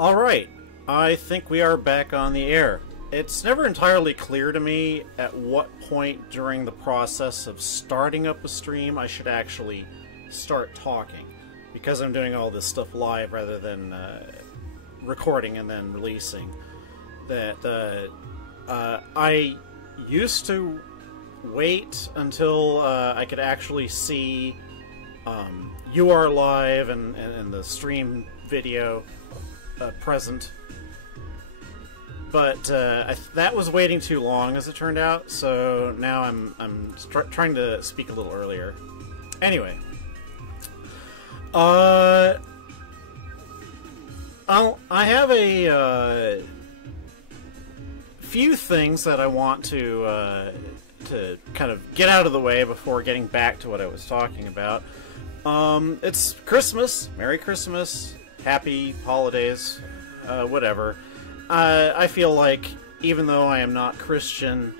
Alright, I think we are back on the air. It's never entirely clear to me at what point during the process of starting up a stream I should actually start talking, because I'm doing all this stuff live rather than recording and then releasing. I used to wait until I could actually see you are live and the stream video present, but that was waiting too long, as it turned out. So now I'm trying to speak a little earlier. Anyway, I have a few things that I want to kind of get out of the way before getting back to what I was talking about. It's Christmas. Merry Christmas. Happy holidays. Whatever. I feel like, even though I am not Christian,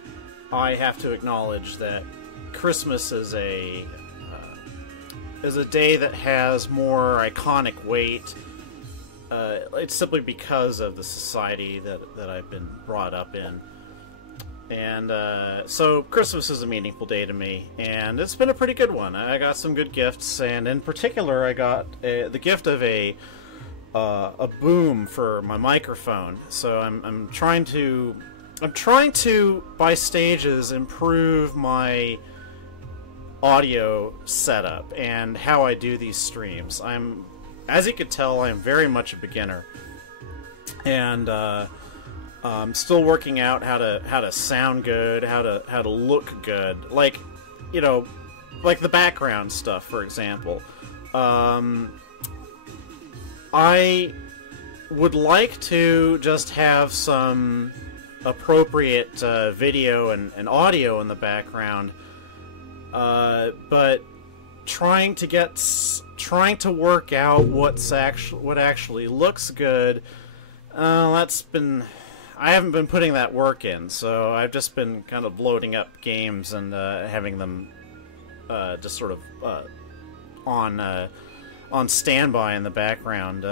I have to acknowledge that Christmas is a day that has more iconic weight. It's simply because of the society that I've been brought up in. And so Christmas is a meaningful day to me, and it's been a pretty good one. I got some good gifts, and in particular I got the gift of a boom for my microphone. So I'm trying to by stages improve my audio setup and how I do these streams. As you could tell, I'm very much a beginner, and I'm still working out how to sound good, how to look good, like, you know, like the background stuff, for example. I would like to just have some appropriate video and audio in the background, but trying to work out what actually looks good. I haven't been putting that work in, so I've just been kind of loading up games and having them just sort of on standby in the background.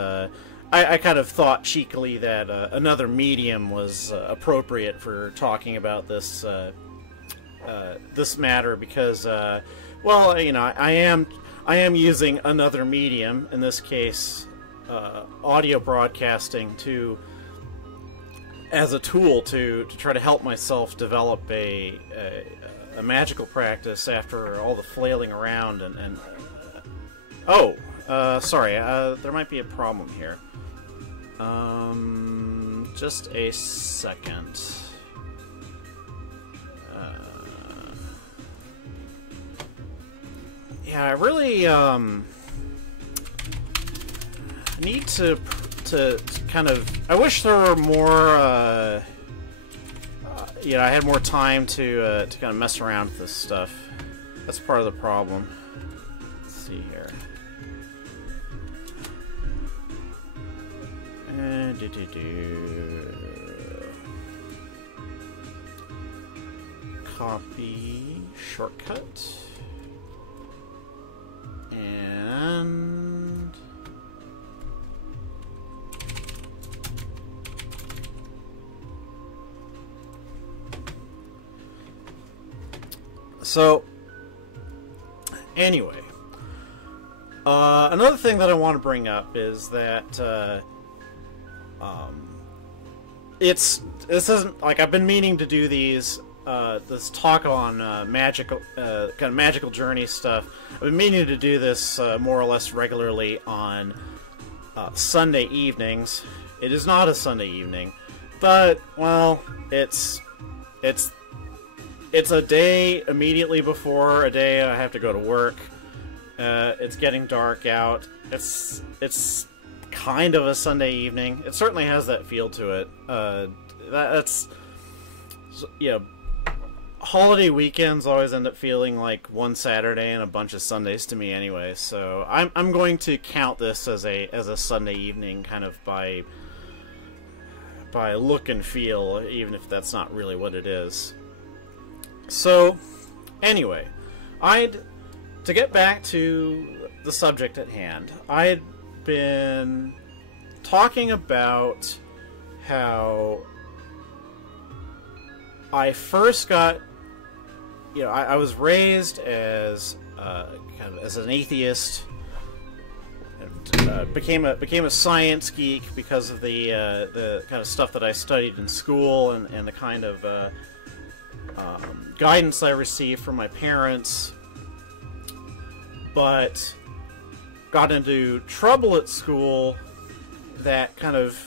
I kind of thought cheekily that another medium was appropriate for talking about this this matter, because well, you know, I am using another medium, in this case audio broadcasting, as a tool to try to help myself develop a magical practice after all the flailing around and sorry, there might be a problem here. Just a second. Yeah, I really need to kind of... I wish there were more, yeah, I had more time to kind of mess around with this stuff. That's part of the problem. Let's see here. Copy shortcut. And so anyway, another thing that I want to bring up is that this isn't like I've been meaning to do these this talk on magical kind of magical journey stuff. I've been meaning to do this more or less regularly on Sunday evenings. It is not a Sunday evening, but well, it's a day immediately before a day I have to go to work. It's getting dark out. It's kind of a Sunday evening. It certainly has that feel to it. That's, you know, holiday weekends always end up feeling like one Saturday and a bunch of Sundays to me anyway. So I'm going to count this as a Sunday evening, kind of by look and feel, even if that's not really what it is. So anyway, to get back to the subject at hand, I had been talking about how I first got, you know, I was raised as kind of as an atheist, and became a science geek because of the kind of stuff that I studied in school and the kind of guidance I received from my parents, but got into trouble at school that kind of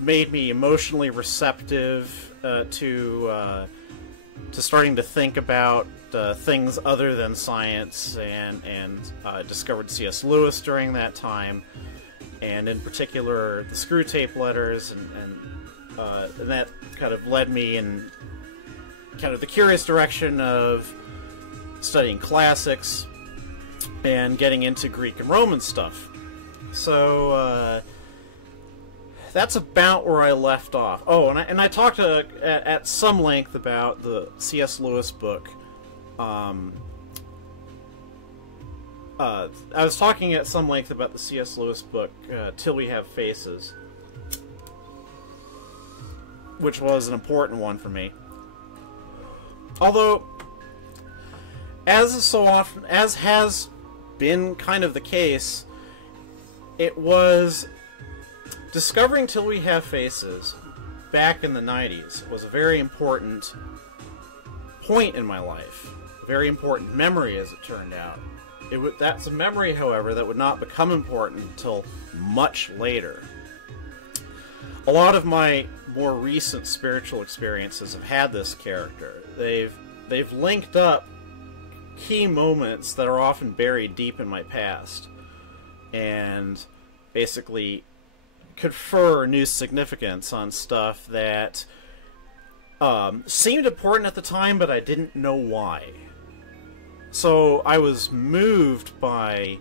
made me emotionally receptive to starting to think about things other than science, and discovered C.S. Lewis during that time, and in particular the Screw Tape Letters, and that kind of led me in kind of the curious direction of studying classics and getting into Greek and Roman stuff. So that's about where I left off. Oh, and I talked at some length about the C.S. Lewis book. I was talking at some length about the C.S. Lewis book, Till We Have Faces, which was an important one for me. Although, as has been kind of the case, it was discovering Till We Have Faces back in the 90s was a very important point in my life. A very important memory, as it turned out. That's a memory, however, that would not become important until much later. A lot of my more recent spiritual experiences have had this character. They've linked up key moments that are often buried deep in my past, and basically confer new significance on stuff that seemed important at the time, but I didn't know why. So I was moved by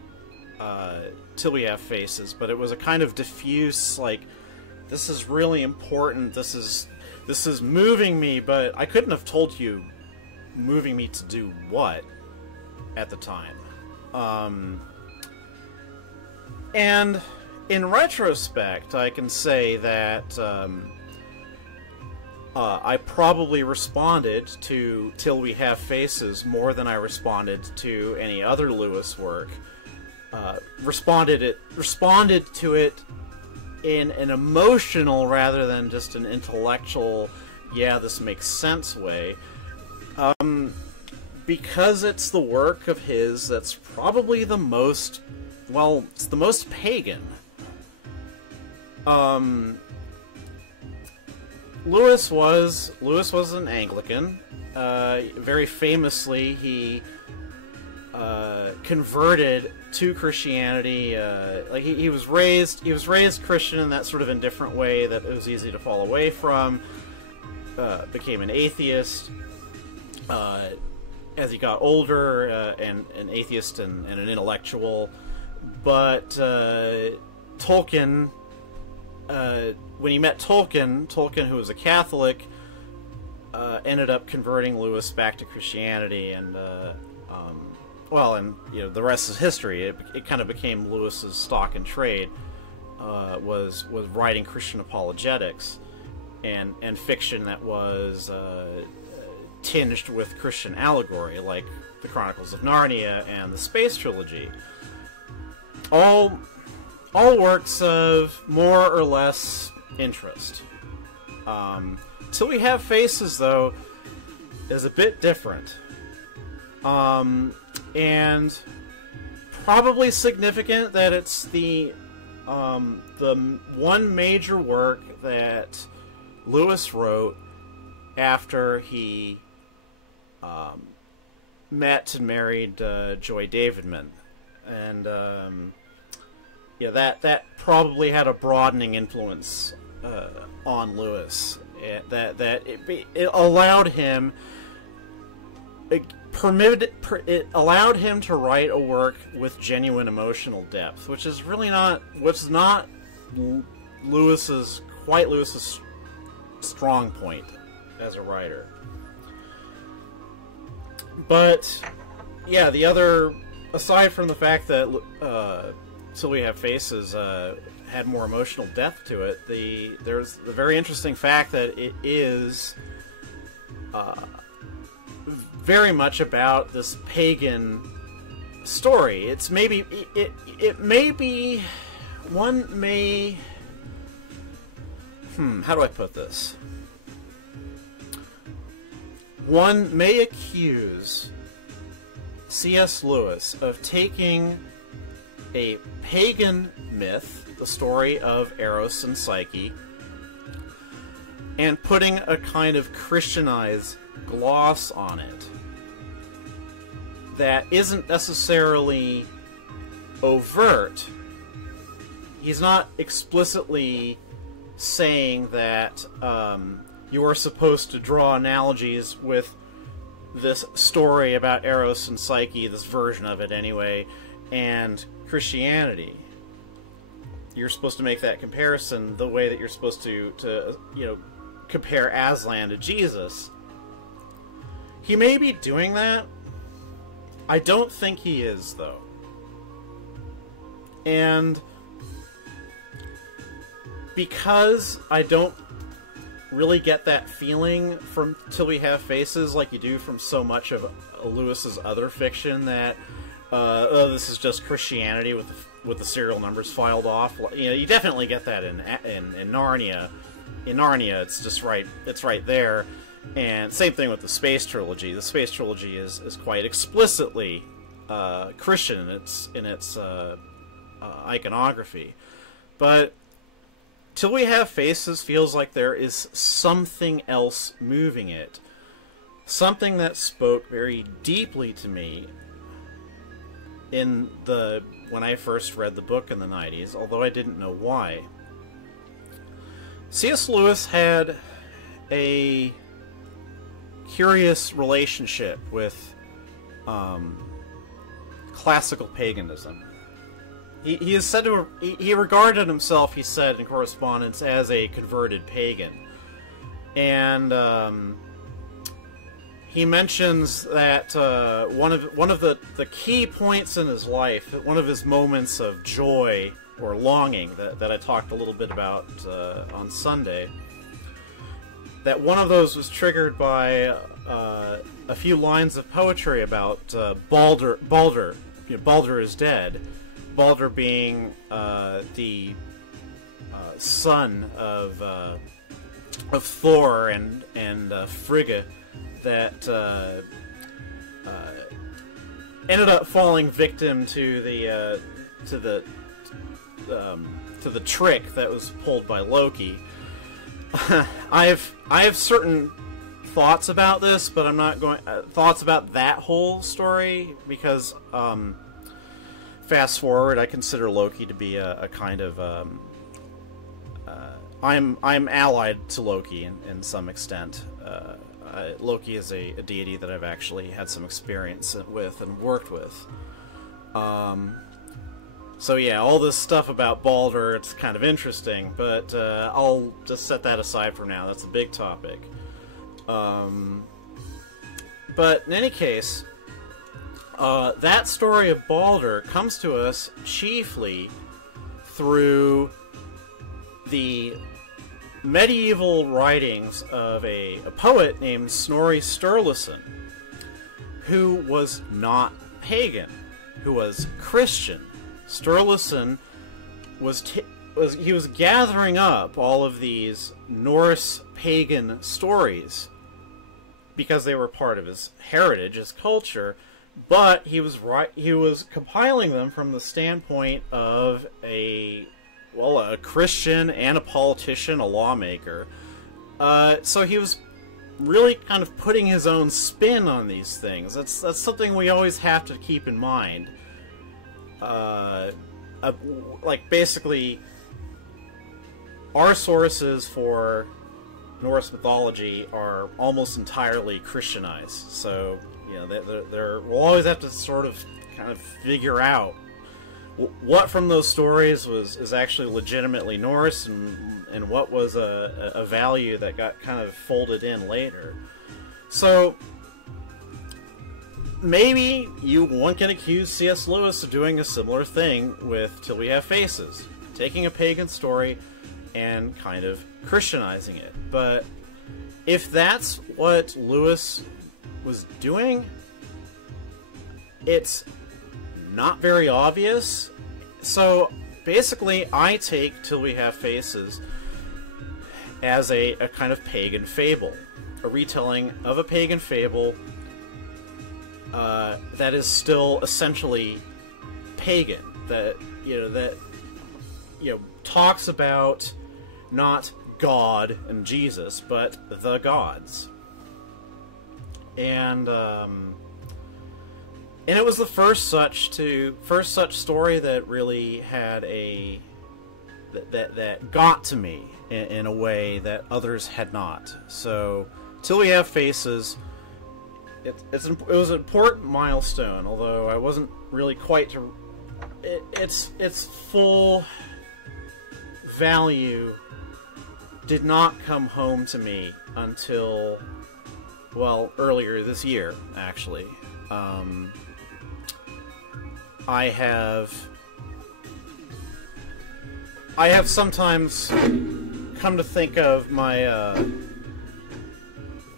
Till We Have Faces, but it was a kind of diffuse, like, this is really important, this is moving me, but I couldn't have told you moving me to do what at the time. And in retrospect, I can say that I probably responded to Till We Have Faces more than I responded to any other Lewis work. Responded to it in an emotional rather than just an intellectual, yeah, this makes sense way. Because it's the work of his that's probably the most, well, it's the most pagan. Lewis was an Anglican. Very famously, he converted to Christianity. Like he was raised Christian in that sort of indifferent way that it was easy to fall away from. Became an atheist as he got older, and an atheist and an intellectual. But Tolkien, when he met Tolkien, who was a Catholic, ended up converting Lewis back to Christianity, and well, and you know, the rest is history. It kind of became Lewis's stock and trade. Was writing Christian apologetics and fiction that was tinged with Christian allegory, like the Chronicles of Narnia and the Space Trilogy. All works of more or less interest. Till We Have Faces, though, is a bit different. And probably significant that it's the one major work that Lewis wrote after he met and married Joy Davidman. And yeah, that probably had a broadening influence on Lewis. It allowed him, it allowed him to write a work with genuine emotional depth, which is really not Lewis's strong point as a writer. But yeah, the other, aside from the fact that Till We Have Faces had more emotional depth to it. There's the very interesting fact that it is very much about this pagan story. It's maybe it may be one may how do I put this? One may accuse C.S. Lewis of taking a pagan myth, the story of Eros and Psyche, and putting a kind of Christianized gloss on it that isn't necessarily overt. He's not explicitly saying that you are supposed to draw analogies with this story about Eros and Psyche, this version of it anyway, and Christianity. You're supposed to make that comparison the way that you're supposed to compare Aslan to Jesus. He may be doing that. I don't think he is, though. And because I don't really get that feeling from Till We Have Faces like you do from so much of Lewis's other fiction, that this is just Christianity with the serial numbers filed off. You definitely get that in Narnia. In Narnia, it's just right. It's right there. And same thing with the Space Trilogy. The Space Trilogy is quite explicitly Christian in its iconography. But Till We Have Faces feels like there is something else moving it. Something that spoke very deeply to me when I first read the book in the 90s, although I didn't know why. C.S. Lewis had a curious relationship with classical paganism. He is said to he regarded himself, he said in correspondence, as a converted pagan, and he mentions that one of the key points in his life, one of his moments of joy or longing that I talked a little bit about on Sunday, that one of those was triggered by a few lines of poetry about Balder. Balder is dead. Balder being the son of Thor and Frigga, that ended up falling victim to the trick that was pulled by Loki. I have certain thoughts about this, but I'm not going thoughts about that whole story, because fast forward, I consider Loki to be a kind of I'm allied to Loki in some extent. Loki is a deity that I've actually had some experience with and worked with. So yeah, all this stuff about Balder, it's kind of interesting, but I'll just set that aside for now. That's a big topic. But in any case, that story of Balder comes to us chiefly through the medieval writings of a poet named Snorri Sturluson, who was not pagan, who was Christian. Sturluson was gathering up all of these Norse pagan stories because they were part of his heritage, his culture, but he was compiling them from the standpoint of a Christian and a politician, a lawmaker. So he was really kind of putting his own spin on these things. That's something we always have to keep in mind. Like, basically, our sources for Norse mythology are almost entirely Christianized. So, we'll always have to sort of kind of figure out what from those stories is actually legitimately Norse, and what was a value that got kind of folded in later. So maybe one can accuse C.S. Lewis of doing a similar thing with Till We Have Faces, taking a pagan story and kind of Christianizing it. But if that's what Lewis was doing, it's not very obvious. So basically, I take Till We Have Faces as a kind of pagan fable, a retelling of a pagan fable that is still essentially pagan, that talks about not God and Jesus, but the gods. And it was the first such story that really had that got to me in a way that others had not. So, Till We Have Faces, it was an important milestone, although I wasn't really quite to its full value did not come home to me until, well, earlier this year, actually. I have sometimes come to think of my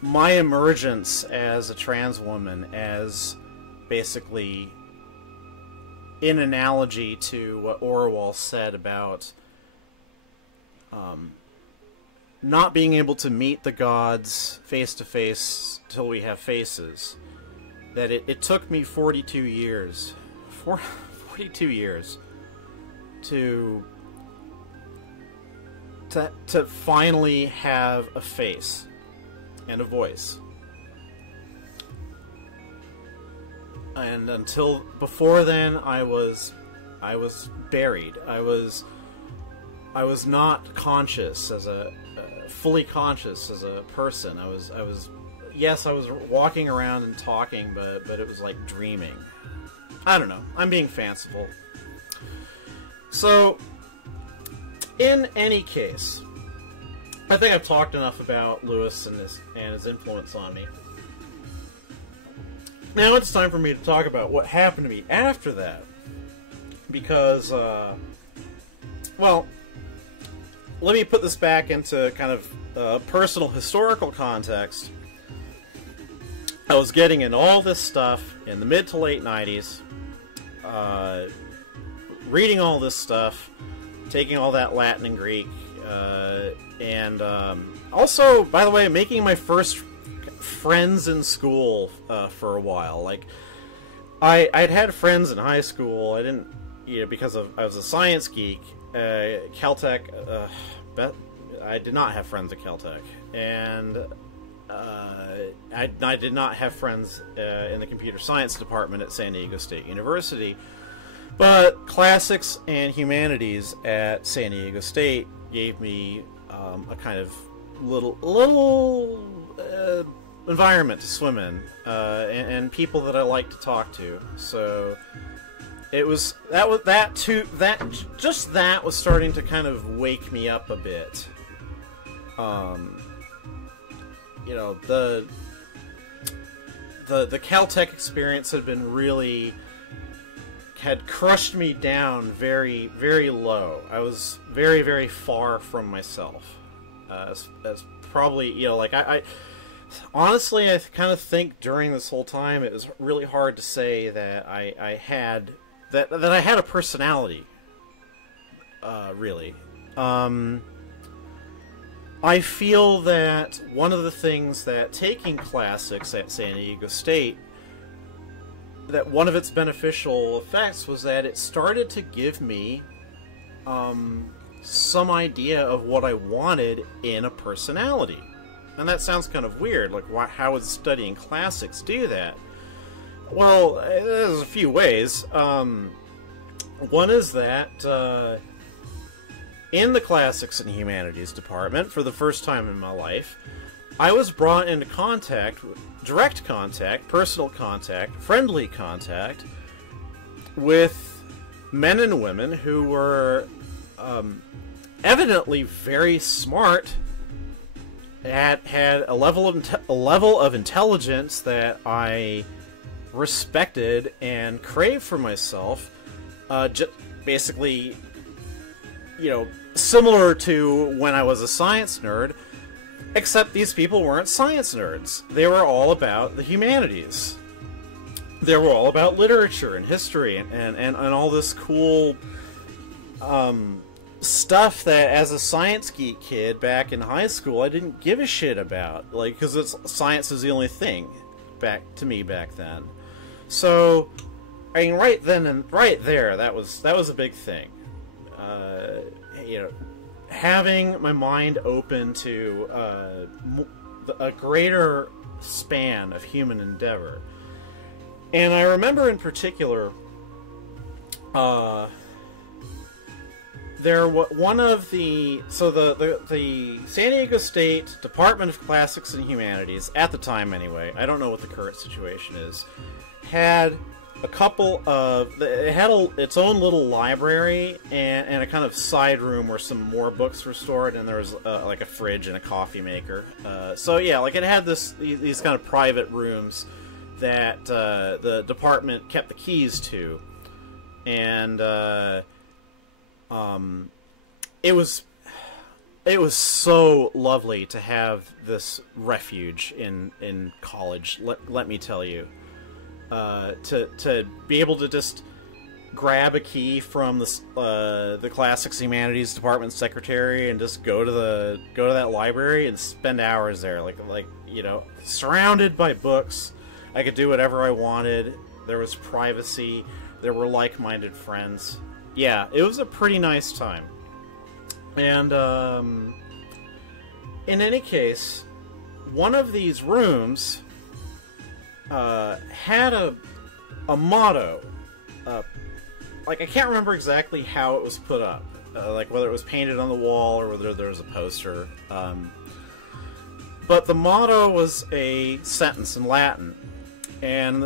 my emergence as a trans woman as basically in analogy to what Orwell said about not being able to meet the gods face to face till we have faces. That it took me 42 years to finally have a face and a voice. And until before then, I was buried. I was not conscious as fully conscious as a person. I was walking around and talking, but it was like dreaming. I don't know. I'm being fanciful. So, in any case, I think I've talked enough about Lewis and his influence on me. Now it's time for me to talk about what happened to me after that. Because, well, let me put this back into kind of personal historical context. I was getting in all this stuff in the mid to late 90s, reading all this stuff, taking all that Latin and Greek, and also, by the way, making my first friends in school for a while. Like, I'd had friends in high school. I didn't, because I was a science geek. Caltech, I did not have friends at Caltech, and I did not have friends in the computer science department at San Diego State University. But classics and humanities at San Diego State gave me a kind of little environment to swim in, and people that I like to talk to. So it was that was starting to kind of wake me up a bit. The Caltech experience had crushed me down very, very low. I was very, very far from myself. As probably, I honestly, I kind of think during this whole time it was really hard to say that I had a personality. Really. I feel that one of the things that taking classics at San Diego State, that one of its beneficial effects was that it started to give me some idea of what I wanted in a personality. And that sounds kind of weird, like how would studying classics do that? Well, there's a few ways. One is that in the Classics and Humanities department, for the first time in my life, I was brought into direct contact, personal contact, friendly contact with men and women who were evidently very smart, had a level of intelligence that I respected and craved for myself. Basically, you know, similar to when I was a science nerd, except these people weren't science nerds. They were all about the humanities. They were all about literature and history and all this cool stuff that, as a science geek kid back in high school, I didn't give a shit about. Like, because science was the only thing to me back then. So, I mean, right then and right there, that was a big thing. You know, having my mind open to a greater span of human endeavor. And I remember in particular, one of the San Diego State Department of Classics and Humanities, at the time anyway, I don't know what the current situation is, had a couple of, it had its own little library and a kind of side room where some more books were stored, and there was like a fridge and a coffee maker. So yeah, like it had these kind of private rooms that the department kept the keys to, and it was so lovely to have this refuge in college. Let me tell you, to be able to just grab a key from the Classics Humanities Department secretary and just go to that library and spend hours there, like you know, surrounded by books. I could do whatever I wanted. There was privacy. There were like-minded friends. Yeah, it was a pretty nice time. And in any case, one of these rooms had a motto. Like, I can't remember exactly how it was put up. Like, whether it was painted on the wall or whether there was a poster. But the motto was a sentence in Latin. And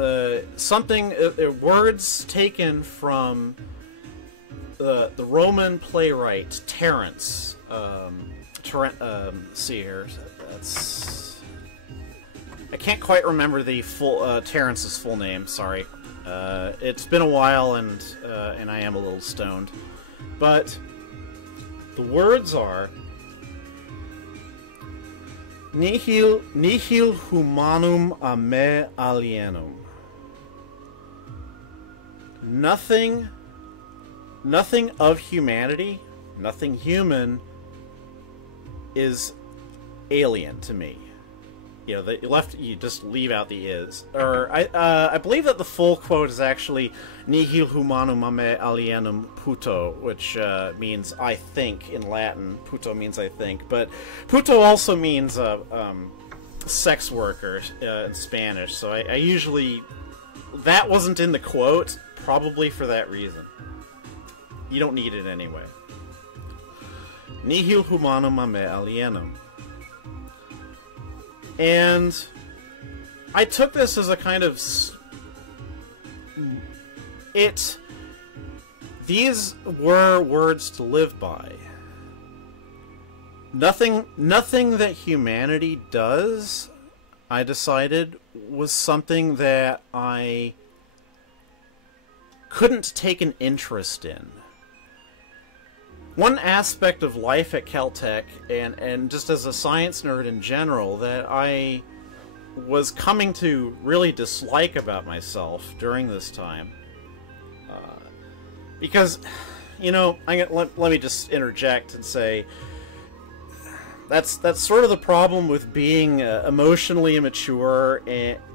words taken from the Roman playwright Terence. See here, I can't quite remember the full Terence's full name. Sorry, it's been a while, and I am a little stoned. But the words are nihil humanum a me alienum. Nothing of humanity, nothing human is alien to me. You know, you just leave out the is. Or I believe that the full quote is actually nihil humanum a me alienum puto, which means I think in Latin. Puto means I think, but puto also means sex worker in Spanish. So I usually, that wasn't in the quote, probably for that reason. You don't need it anyway. Nihil humanum a me alienum. And I took this as a kind of... These were words to live by. Nothing that humanity does, I decided, was something that I couldn't take an interest in. One aspect of life at Caltech, and just as a science nerd in general, that I was coming to really dislike about myself during this time. Because, you know, let me just interject and say, that's sort of the problem with being emotionally immature,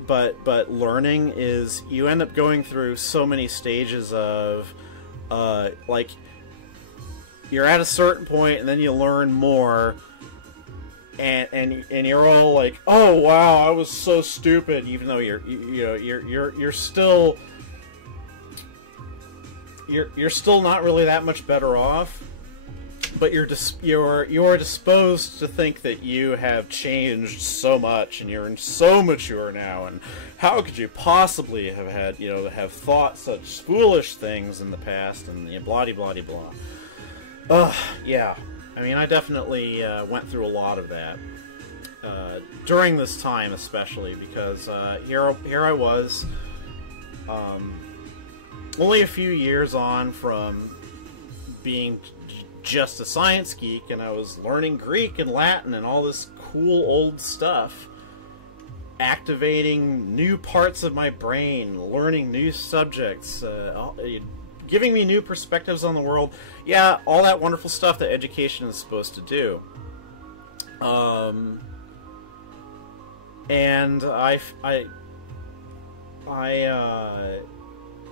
but learning, is you end up going through so many stages of, like, you're at a certain point, and then you learn more, and you're all like, "Oh wow, I was so stupid," even though you're still not really that much better off. But you're disposed to think that you have changed so much, and you're so mature now, and how could you possibly have had have thought such foolish things in the past, and blah blah blah blah. Yeah. I mean, I definitely went through a lot of that during this time, especially because here I was, only a few years on from being just a science geek, and I was learning Greek and Latin and all this cool old stuff, activating new parts of my brain, learning new subjects, giving me new perspectives on the world. Yeah, all that wonderful stuff that education is supposed to do. And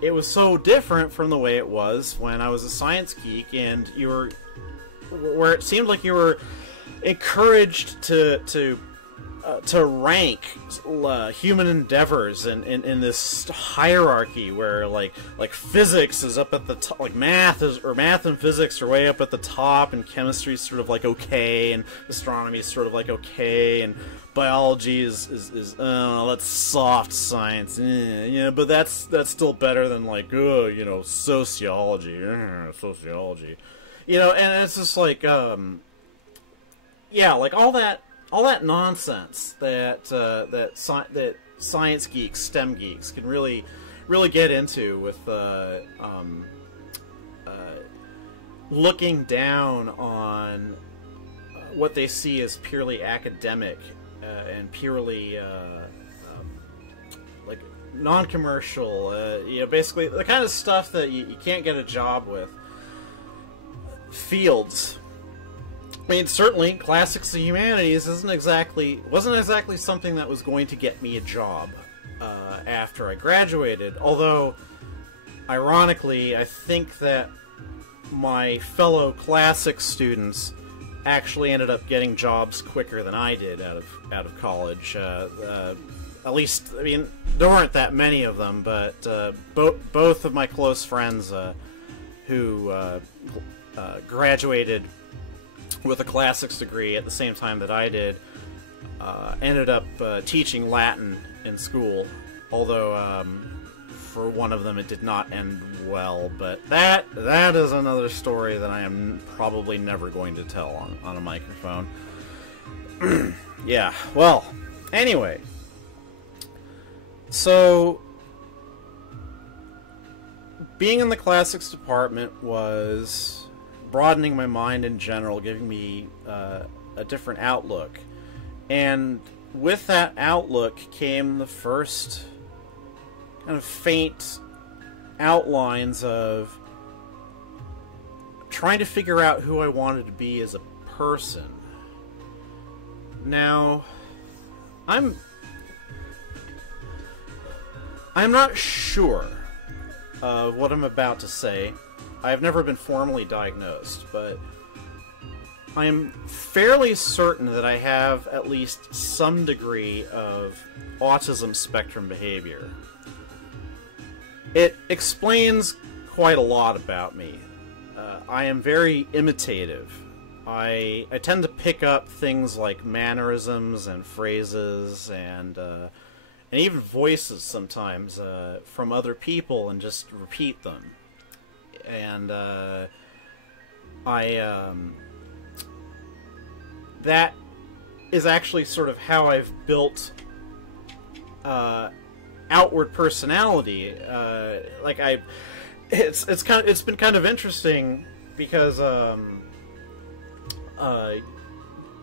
it was so different from the way it was when I was a science geek, and where it seemed like you were encouraged to rank human endeavors in this hierarchy where like physics is up at the top, like math and physics are way up at the top, and chemistry is sort of like okay, and astronomy is sort of like okay, and biology is that's soft science, yeah, but that's still better than like sociology, sociology, and it's just like yeah, like all that nonsense that science geeks, STEM geeks can really get into with looking down on what they see as purely academic and purely like non-commercial, basically the kind of stuff that you can't get a job with. Fields. I mean, certainly, classics of humanities wasn't exactly something that was going to get me a job after I graduated. Although, ironically, I think that my fellow classics students actually ended up getting jobs quicker than I did out of college. At least, I mean, there weren't that many of them, but both of my close friends who graduated with a classics degree at the same time that I did ended up teaching Latin in school, although for one of them it did not end well, but that is another story that I am probably never going to tell on a microphone. Yeah, well, anyway, so being in the classics department was broadening my mind in general, giving me a different outlook. And with that outlook came the first kind of faint outlines of trying to figure out who I wanted to be as a person. Now, I'm not sure of what I'm about to say. I've never been formally diagnosed, but I am fairly certain that I have at least some degree of autism spectrum behavior. It explains quite a lot about me. I am very imitative. I tend to pick up things like mannerisms and phrases and even voices sometimes from other people and just repeat them. And that is actually sort of how I've built outward personality. It's been kind of interesting because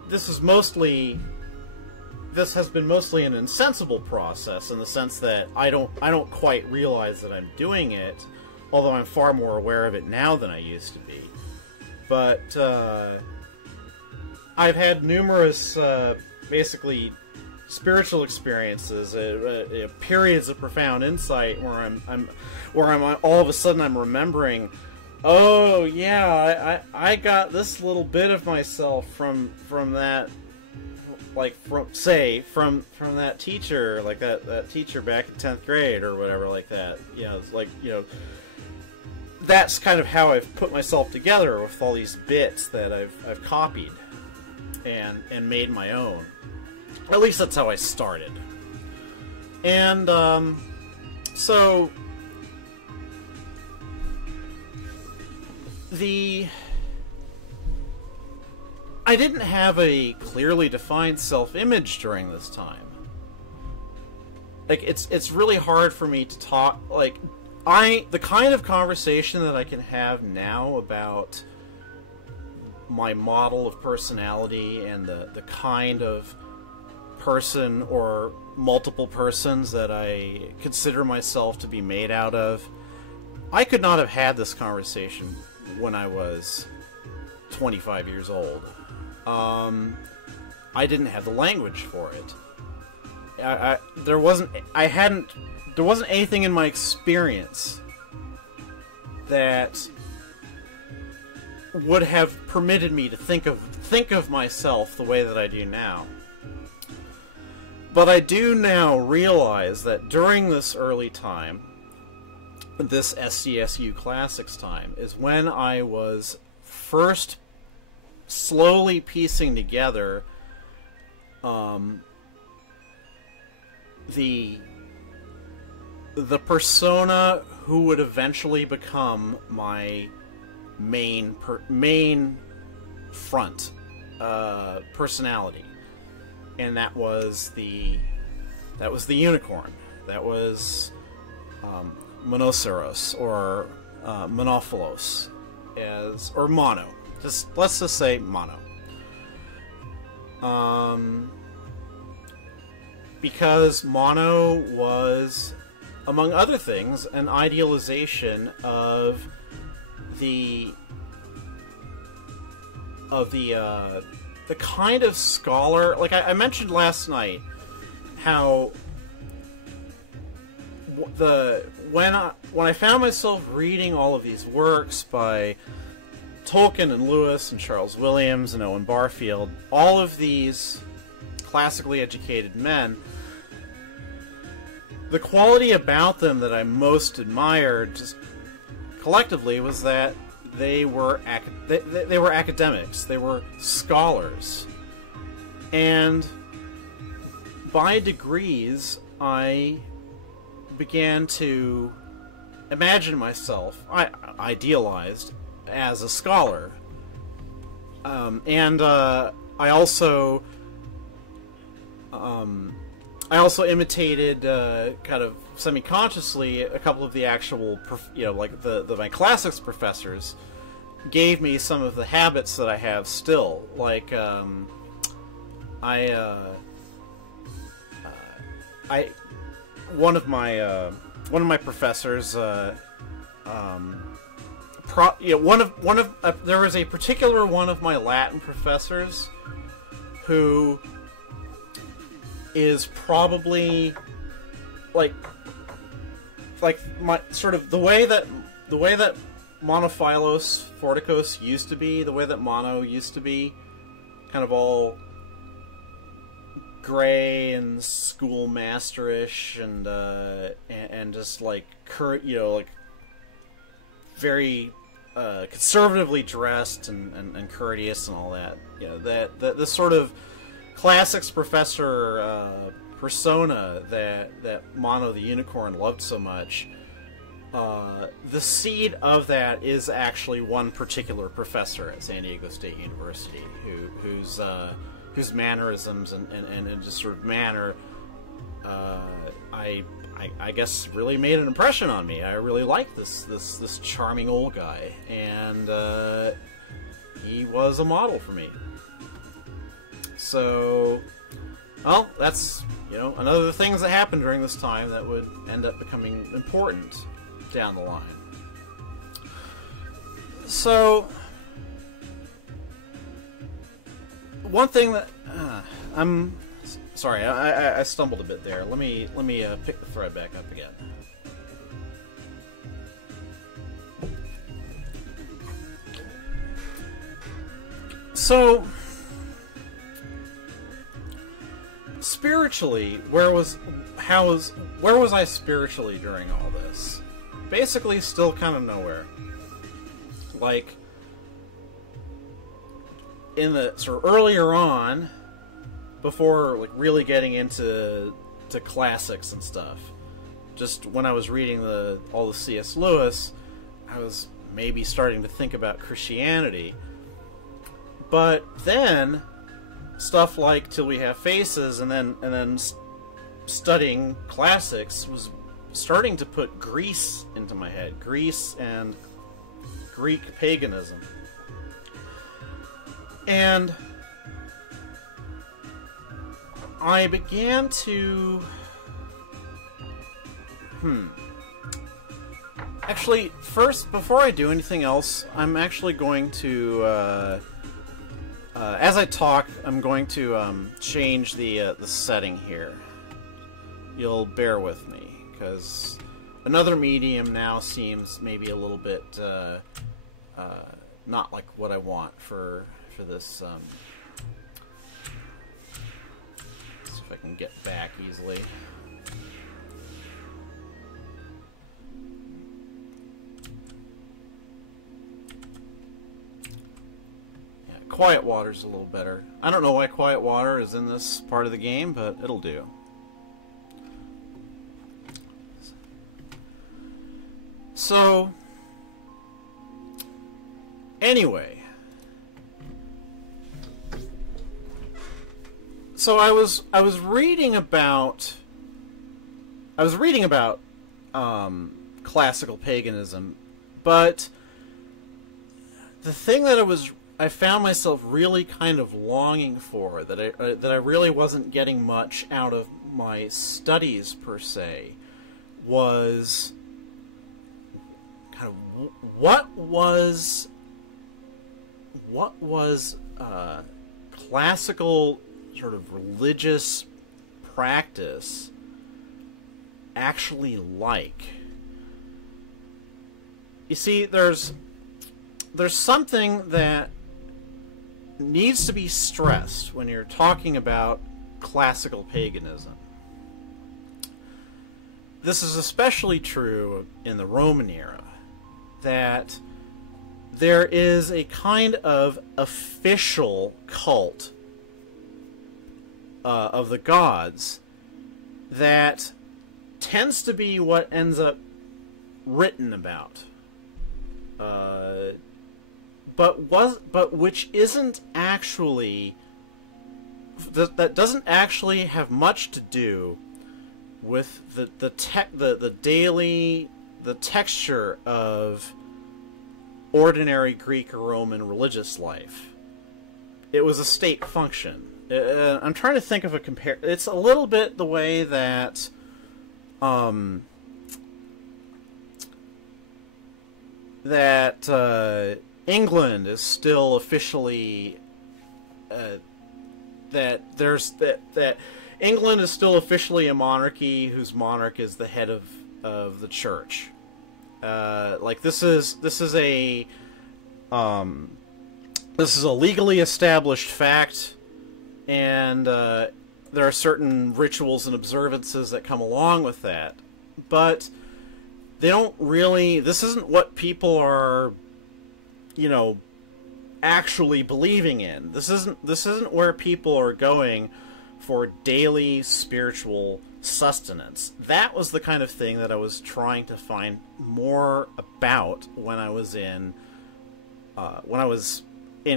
this has been mostly an insensible process in the sense that I don't quite realize that I'm doing it. Although I'm far more aware of it now than I used to be. But I've had numerous, basically, spiritual experiences, periods of profound insight where I'm all of a sudden I'm remembering, oh yeah, I got this little bit of myself from that, like from that teacher, like that teacher back in 10th grade or whatever, like that. It's like that's kind of how I've put myself together with all these bits that I've copied and made my own. At least that's how I started. And so I didn't have a clearly defined self-image during this time. Like it's really hard for me to talk the kind of conversation that I can have now about my model of personality and the kind of person or multiple persons that I consider myself to be made out of, I could not have had this conversation when I was 25 years old. I didn't have the language for it. There wasn't anything in my experience that would have permitted me to think of myself the way that I do now. But I do now realize that during this early time, this SCSU Classics time, is when I was first slowly piecing together the persona who would eventually become my main front personality, and that was the unicorn. That was Monoceros, or Monophilos, or Mono. Let's just say Mono. Because Mono was, among other things, an idealization of the kind of scholar, like I mentioned last night, how when I found myself reading all of these works by Tolkien and Lewis and Charles Williams and Owen Barfield, all of these classically educated men, the quality about them that I most admired, just collectively, was that they were academics, they were scholars, and by degrees I began to imagine myself, idealized, as a scholar, and I also imitated, kind of semi-consciously, a couple of the actual, like my classics professors gave me some of the habits that I have still. Like, one of my professors, there was a particular one of my Latin professors who is probably like my sort of the way that Monophilos Forticos used to be, the way that Mono used to be, kind of all gray and schoolmasterish and just like like very conservatively dressed and courteous and all that. That this sort of classics professor persona that Mono the Unicorn loved so much. The seed of that is actually one particular professor at San Diego State University whose mannerisms and just sort of manner, I guess, really made an impression on me. I really liked this charming old guy, and he was a model for me. So, well, that's another of the things that happened during this time that would end up becoming important down the line. So, one thing that I'm sorry, I stumbled a bit there. Let me pick the thread back up again. So, spiritually, where was I spiritually during all this? Basically, still kind of nowhere. Like, in the sort of earlier on, before like really getting into classics and stuff, just when I was reading all the C.S. Lewis, I was maybe starting to think about Christianity. But then stuff like Till We Have Faces and then studying classics was starting to put Greece into my head. Greece and Greek paganism. And I began to... Actually, first, before I do anything else, I'm actually going to... as I talk, I'm going to change the setting here. You'll bear with me, because another medium now seems maybe a little bit not like what I want for this. See if I can get back easily. Quiet Water's a little better. I don't know why Quiet Water is in this part of the game, but it'll do. So, anyway. So I was reading about classical paganism, but the thing that I found myself really kind of longing for, that I really wasn't getting much out of my studies per se, was kind of what was classical sort of religious practice actually like. You see, there's something that needs to be stressed when you're talking about classical paganism. This is especially true in the Roman era, that there is a kind of official cult of the gods that tends to be what ends up written about. But which isn't actually, that doesn't actually have much to do with the texture of ordinary Greek or Roman religious life. It was a state function. I'm trying to think of a compare. It's a little bit the way that England is still officially that England is still officially a monarchy whose monarch is the head of the church. Like this is a legally established fact, and there are certain rituals and observances that come along with that, but they don't really. This isn't what people are, actually believing in. This isn't where people are going for daily spiritual sustenance. That was the kind of thing that I was trying to find more about when I was in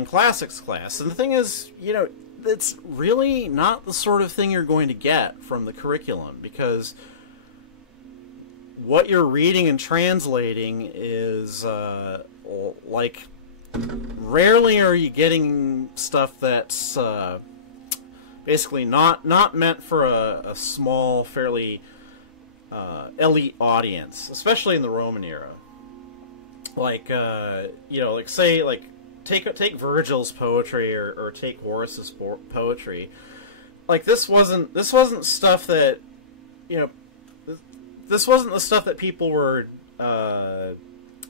classics class. And the thing is, it's really not the sort of thing you're going to get from the curriculum, because what you're reading and translating is like, rarely are you getting stuff that's basically not meant for a small, fairly elite audience, especially in the Roman era. Like take Virgil's poetry or take Horace's poetry. Like this wasn't stuff that this wasn't the stuff that people were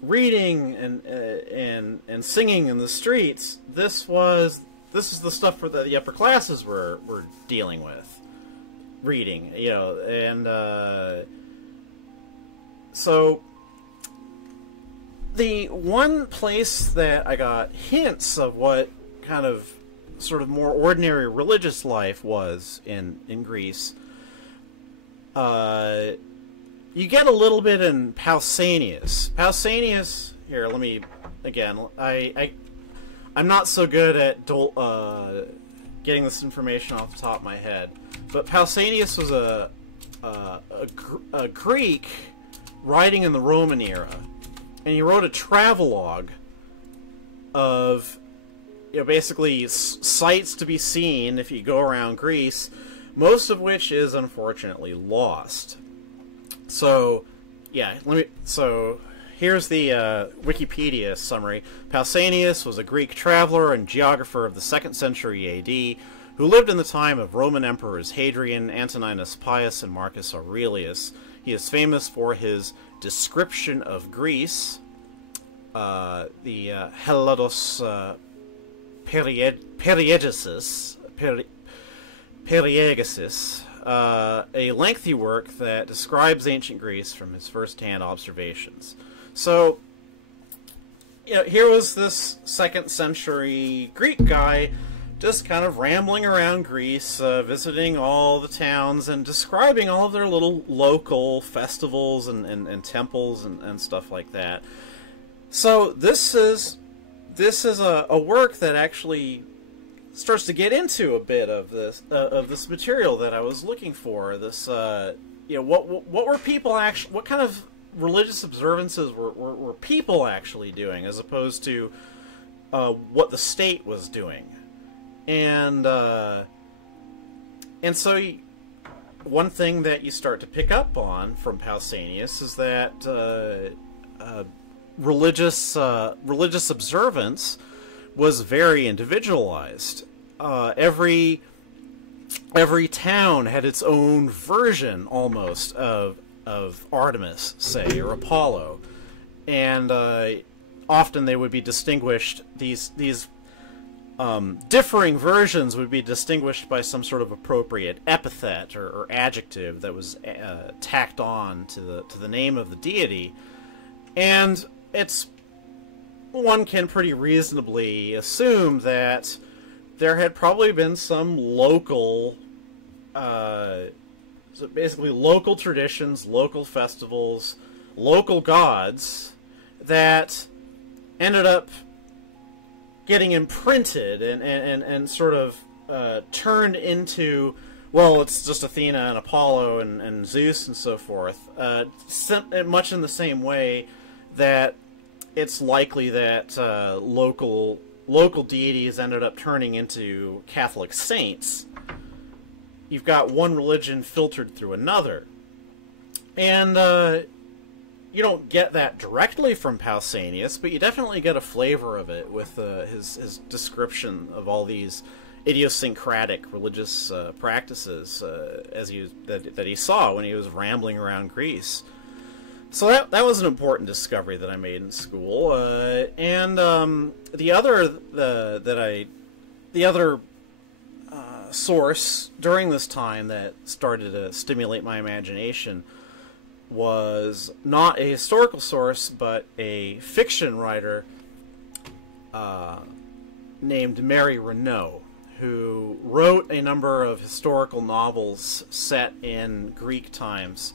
reading and singing in the streets. This is the stuff that the upper classes were dealing with, reading, and so the one place that I got hints of what kind of sort of more ordinary religious life was in Greece, you get a little bit in Pausanias. Pausanias, here, let me, again, I'm not so good at getting this information off the top of my head, but Pausanias was a Greek writing in the Roman era, and he wrote a travelogue of basically sights to be seen if you go around Greece, most of which is unfortunately lost. So, yeah, so here's the Wikipedia summary. Pausanias was a Greek traveler and geographer of the 2nd century AD who lived in the time of Roman emperors Hadrian, Antoninus Pius, and Marcus Aurelius. He is famous for his description of Greece, the Helodos Periegesis, a lengthy work that describes ancient Greece from his first-hand observations. So, here was this 2nd century Greek guy just kind of rambling around Greece, visiting all the towns and describing all of their little local festivals and temples and stuff like that. So this is a work that actually starts to get into a bit of this material that I was looking for. This what were people actually, what kind of religious observances were people actually doing, as opposed to what the state was doing. And so one thing that you start to pick up on from Pausanias is that religious observance was very individualized. Every town had its own version, almost, of Artemis, say, or Apollo, and often they would be distinguished. These differing versions would be distinguished by some sort of appropriate epithet or adjective that was tacked on to the name of the deity, and one can pretty reasonably assume that there had probably been some local, so basically local traditions, local festivals, local gods that ended up getting imprinted and sort of turned into, well, it's just Athena and Apollo and Zeus and so forth, much in the same way that it's likely that local deities ended up turning into Catholic saints. You've got one religion filtered through another. And you don't get that directly from Pausanias, but you definitely get a flavor of it with his description of all these idiosyncratic religious practices that he saw when he was rambling around Greece. So that was an important discovery that I made in school, and the other source during this time that started to stimulate my imagination was not a historical source, but a fiction writer named Mary Renaud, who wrote a number of historical novels set in Greek times.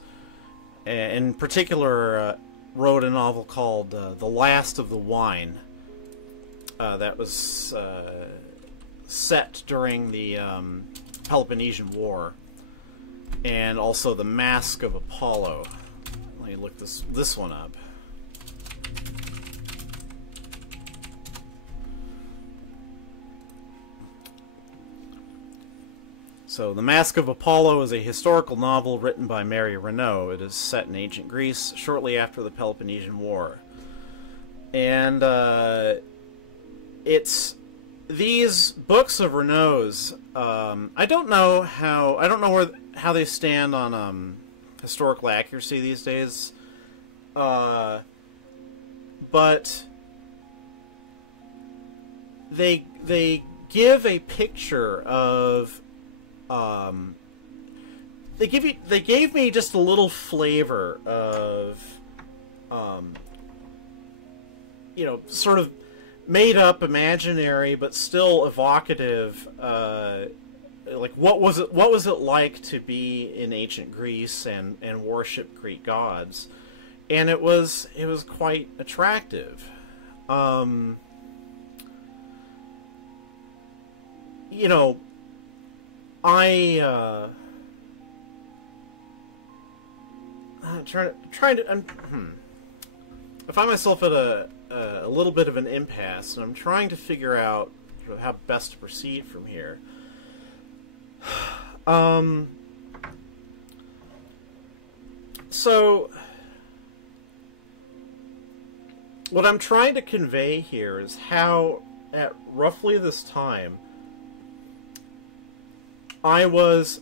In particular, wrote a novel called The Last of the Wine that was set during the Peloponnesian War, and also The Mask of Apollo. Let me look this one up. So, The Mask of Apollo is a historical novel written by Mary Renaud. It is set in ancient Greece shortly after the Peloponnesian War. And it's these books of Renaud's. I don't know how they stand on historical accuracy these days. But they give a picture of. They gave me just a little flavor of, sort of made up, imaginary, but still evocative. Like what was it like to be in ancient Greece and worship Greek gods, and it was quite attractive. I find myself at a little bit of an impasse, and I'm trying to figure out sort of how best to proceed from here. So, what I'm trying to convey here is how, at roughly this time, I was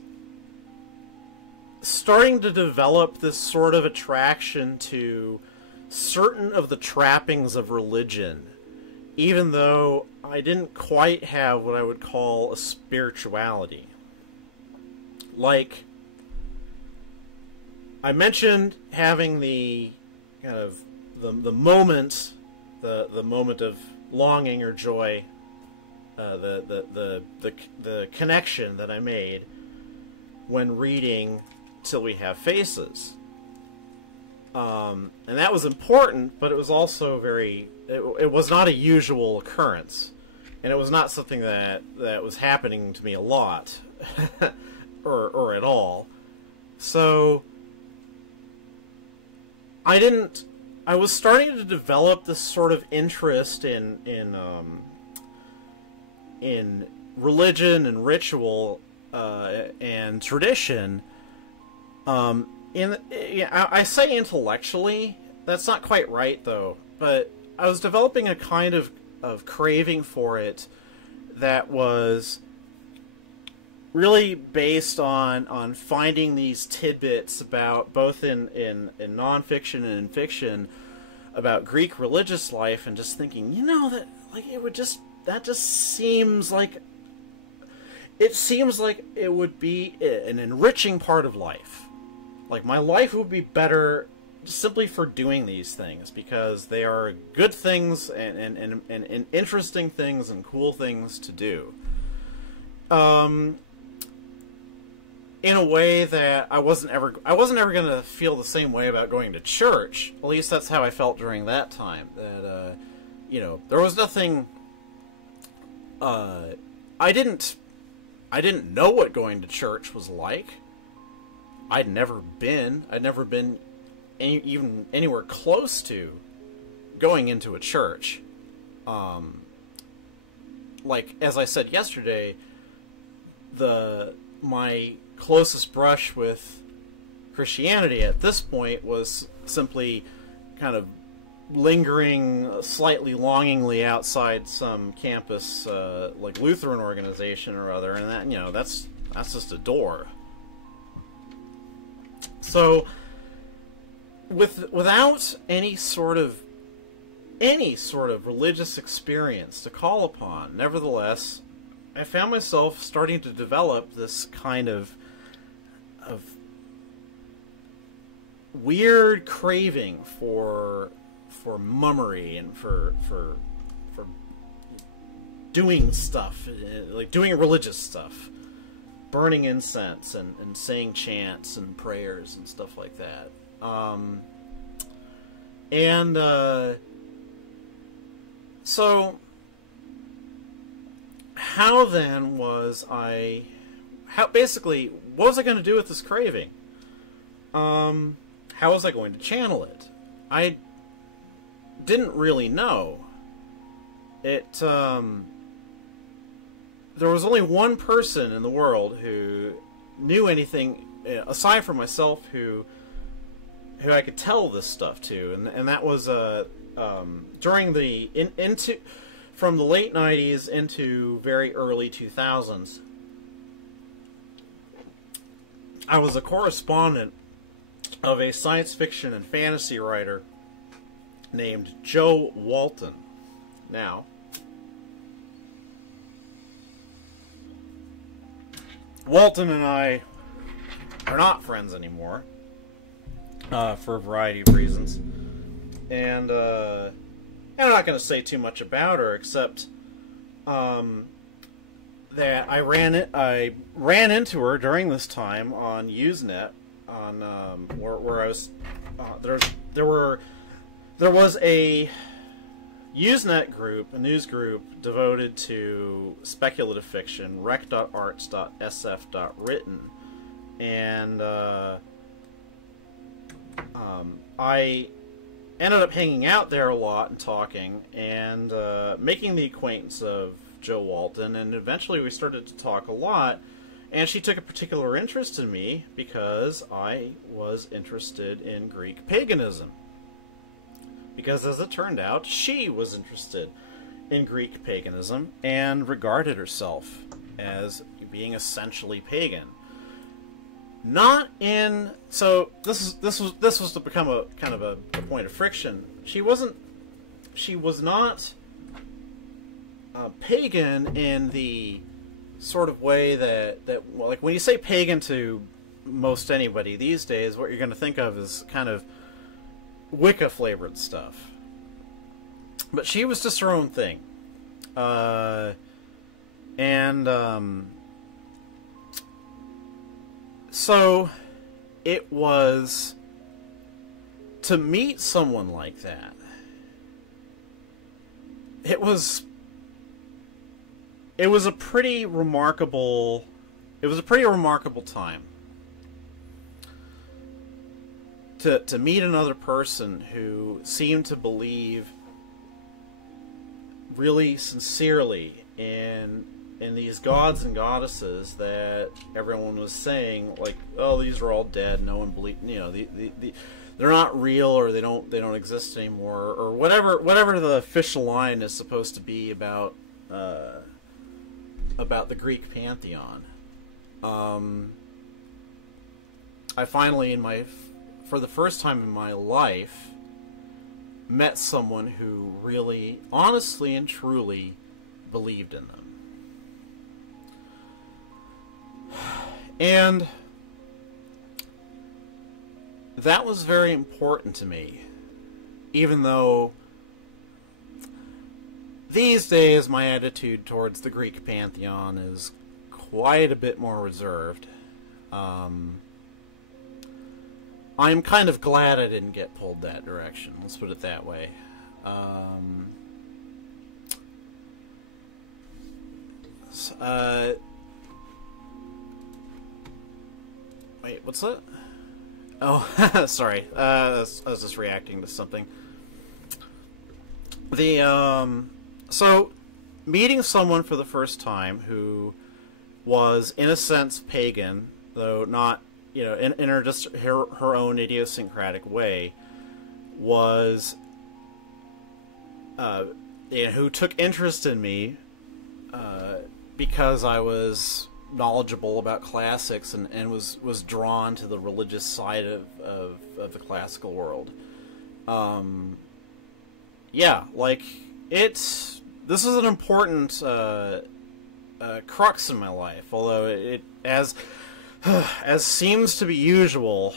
starting to develop this sort of attraction to certain of the trappings of religion, even though I didn't quite have what I would call a spirituality. Like, I mentioned having the kind of the moment, the moment of longing or joy, the connection that I made when reading Till We Have Faces. And that was important, but it was also it was not a usual occurrence. And it was not something that was happening to me a lot, or at all. So, I was starting to develop this sort of interest in religion and ritual, and tradition. I say intellectually, that's not quite right though, but I was developing a kind of craving for it that was really based on finding these tidbits about, both in nonfiction and in fiction, about Greek religious life, and just thinking, that that just seems like it would be an enriching part of life. Like, my life would be better simply for doing these things, because they are good things and interesting things and cool things to do. In a way that I wasn't ever going to feel the same way about going to church. At least that's how I felt during that time. That there was nothing. I didn't know what going to church was like. I'd never been even anywhere close to going into a church. Like, as I said yesterday, my closest brush with Christianity at this point was simply kind of lingering slightly longingly outside some campus, like Lutheran organization or other, and that's just a door. So, without any sort of religious experience to call upon, nevertheless, I found myself starting to develop this kind of weird craving for mummery and for doing stuff, like doing religious stuff, burning incense and saying chants and prayers and stuff like that. So how then was basically, what was I going to do with this craving? How was I going to channel it? I didn't really know. There was only one person in the world who knew anything, aside from myself, who I could tell this stuff to, and that was during from the late 90s into very early 2000s. I was a correspondent of a science fiction and fantasy writer named Joe Walton. Now, Walton and I are not friends anymore, for a variety of reasons, and I'm not going to say too much about her, except that I ran into her during this time on Usenet, on where I was there was a Usenet group, a news group devoted to speculative fiction, rec.arts.sf.written, and I ended up hanging out there a lot and talking, and making the acquaintance of Joe Walton, and eventually we started to talk a lot, and she took a particular interest in me because I was interested in Greek paganism. Because as it turned out, she was interested in Greek paganism and regarded herself as being essentially pagan. Not in... So this was to become a kind of a point of friction. She was not pagan in the sort of way that well, like when you say pagan to most anybody these days, what you're going to think of is kind of Wicca flavored stuff. But she was just her own thing. So it was to meet someone like that. It was a pretty remarkable time to meet another person who seemed to believe really sincerely in these gods and goddesses that everyone was saying, like, oh, these are all dead, no one believes, you know, they're not real, or they don't exist anymore, or whatever the official line is supposed to be about the Greek pantheon. I finally, for the first time in my life, met someone who really, honestly and truly believed in them. And that was very important to me, even though these days my attitude towards the Greek pantheon is quite a bit more reserved. I'm kind of glad I didn't get pulled that direction, let's put it that way. Wait, what's that? Oh, sorry. I was just reacting to something. So, meeting someone for the first time who was, in a sense, pagan, though not, you know, in her own idiosyncratic way, was, you know, who took interest in me, because I was knowledgeable about classics and was drawn to the religious side of the classical world. Yeah, like, this is an important crux in my life, although it as seems to be usual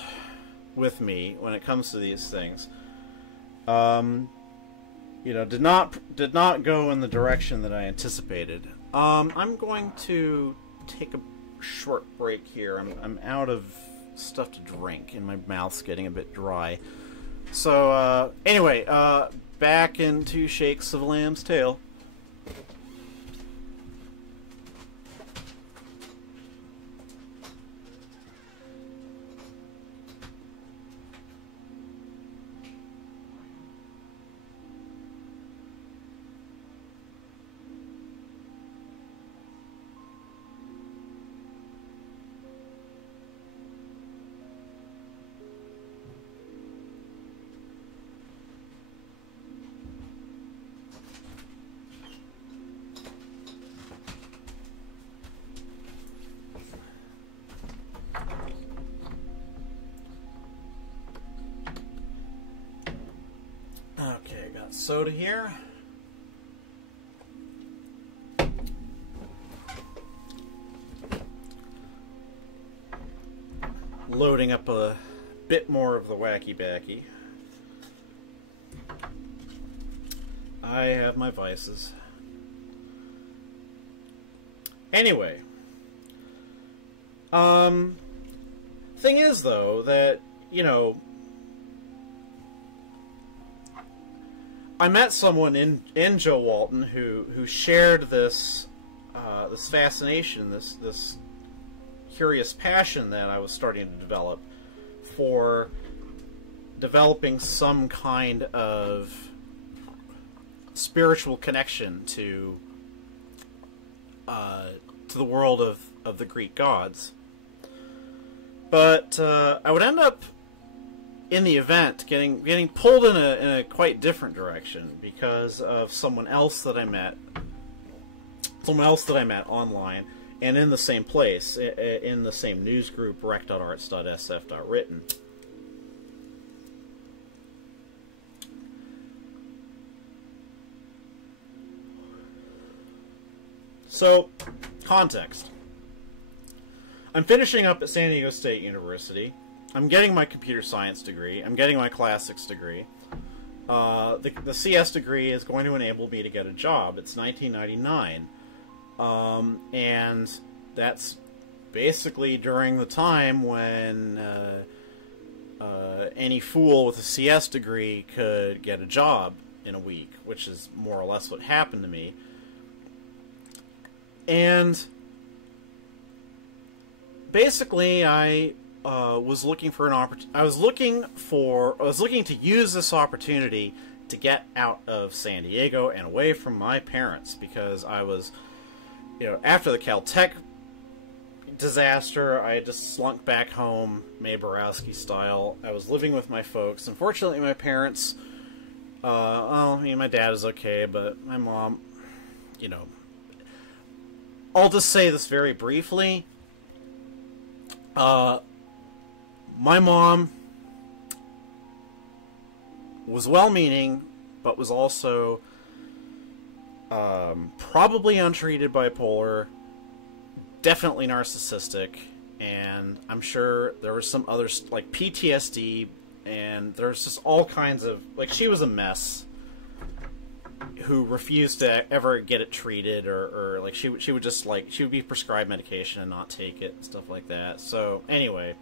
with me when it comes to these things, you know, did not go in the direction that I anticipated. I'm going to take a short break here. I'm out of stuff to drink and my mouth's getting a bit dry. So anyway, back into Shakes of a Lamb's Tail. Okay, got soda here. Loading up a bit more of the wacky backy. I have my vices. Anyway, thing is though that, you know, I met someone in Joe Walton who shared this this fascination, this curious passion that I was starting to develop for developing some kind of spiritual connection to to the world of the Greek gods. But I would end up, in the event, getting pulled in a quite different direction because of someone else that I met online and in the same place, in the same news group, rec.arts.sf.written. So, context. I'm finishing up at San Diego State University. I'm getting my computer science degree. I'm getting my classics degree. The CS degree is going to enable me to get a job. It's $19.99. And that's basically during the time when any fool with a CS degree could get a job in a week, which is more or less what happened to me. And basically, I was looking for an opportunity. I was looking to use this opportunity to get out of San Diego and away from my parents, because I was, after the Caltech disaster, I had just slunk back home, Mae Borowski style. I was living with my folks. Unfortunately, my parents, my dad is okay, but my mom, I'll just say this very briefly. My mom was well-meaning, but was also probably untreated bipolar, definitely narcissistic, and I'm sure there was some other, like PTSD, and there's just all kinds of, she was a mess who refused to ever get it treated, or she would just, she would be prescribed medication and not take it, and stuff like that. So, anyway,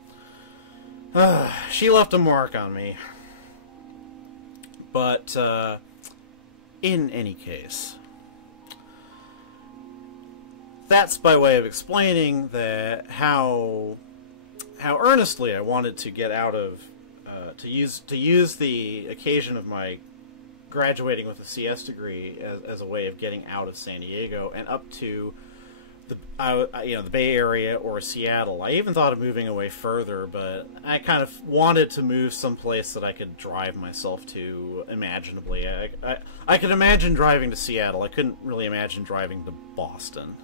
she left a mark on me. But, in any case, that's by way of explaining that how earnestly I wanted to get out of, to use the occasion of my graduating with a CS degree as a way of getting out of San Diego and up to the Bay Area or Seattle. I even thought of moving away further, but I kind of wanted to move someplace that I could drive myself to imaginably. I could imagine driving to Seattle. I couldn't really imagine driving to Boston.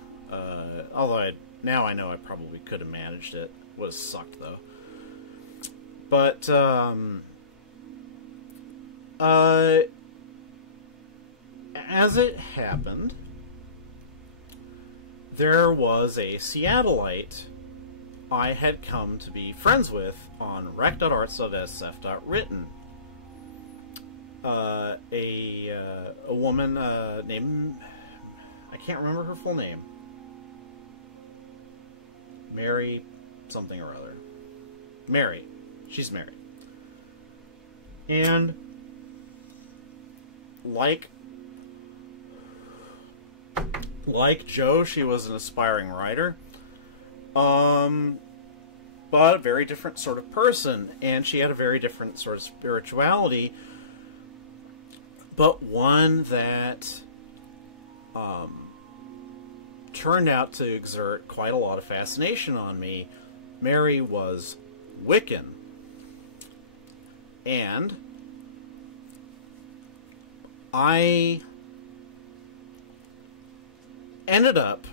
Although now I know I probably could have managed it. Would have sucked though. But as it happened, there was a Seattleite I had come to be friends with on rec.arts.sf.written. A woman named, I can't remember her full name, Mary something or other. Mary. She's married. And like Joe, she was an aspiring writer, but a very different sort of person, and she had a very different sort of spirituality, but one that turned out to exert quite a lot of fascination on me. Mary was Wiccan, and I ended up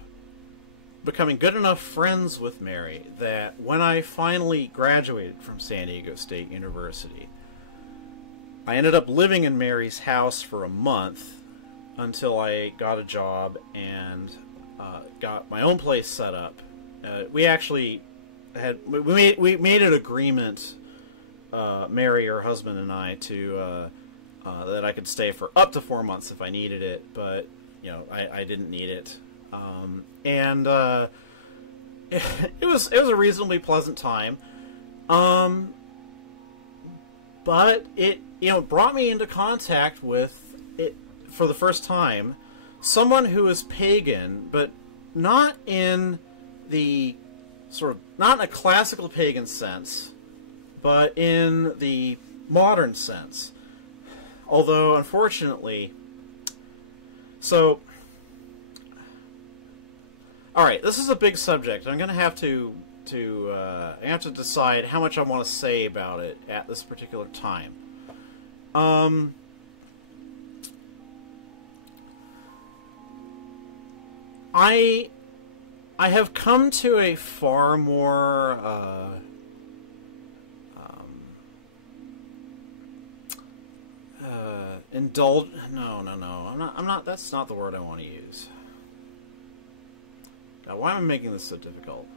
becoming good enough friends with Mary that when I finally graduated from San Diego State University, I ended up living in Mary's house for a month until I got a job and got my own place set up. We actually we made an agreement, Mary, her husband, and I, to that I could stay for up to 4 months if I needed it, but I didn't need it. And it was a reasonably pleasant time, but it brought me into contact with it for the first time, someone who is pagan, but not in the not in a classical pagan sense, but in the modern sense. Although, unfortunately, so All right, this is a big subject. I'm going to have to decide how much I want to say about it at this particular time. I have come to a far more I'm not. That's not the word I want to use. God, why am I making this so difficult?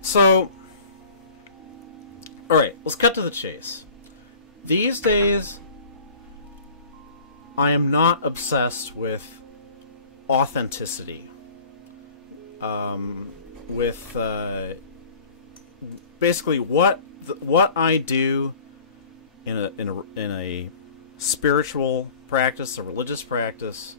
So, all right, let's cut to the chase. These days, I am not obsessed with authenticity. With basically what I do in a spiritual practice, a religious practice.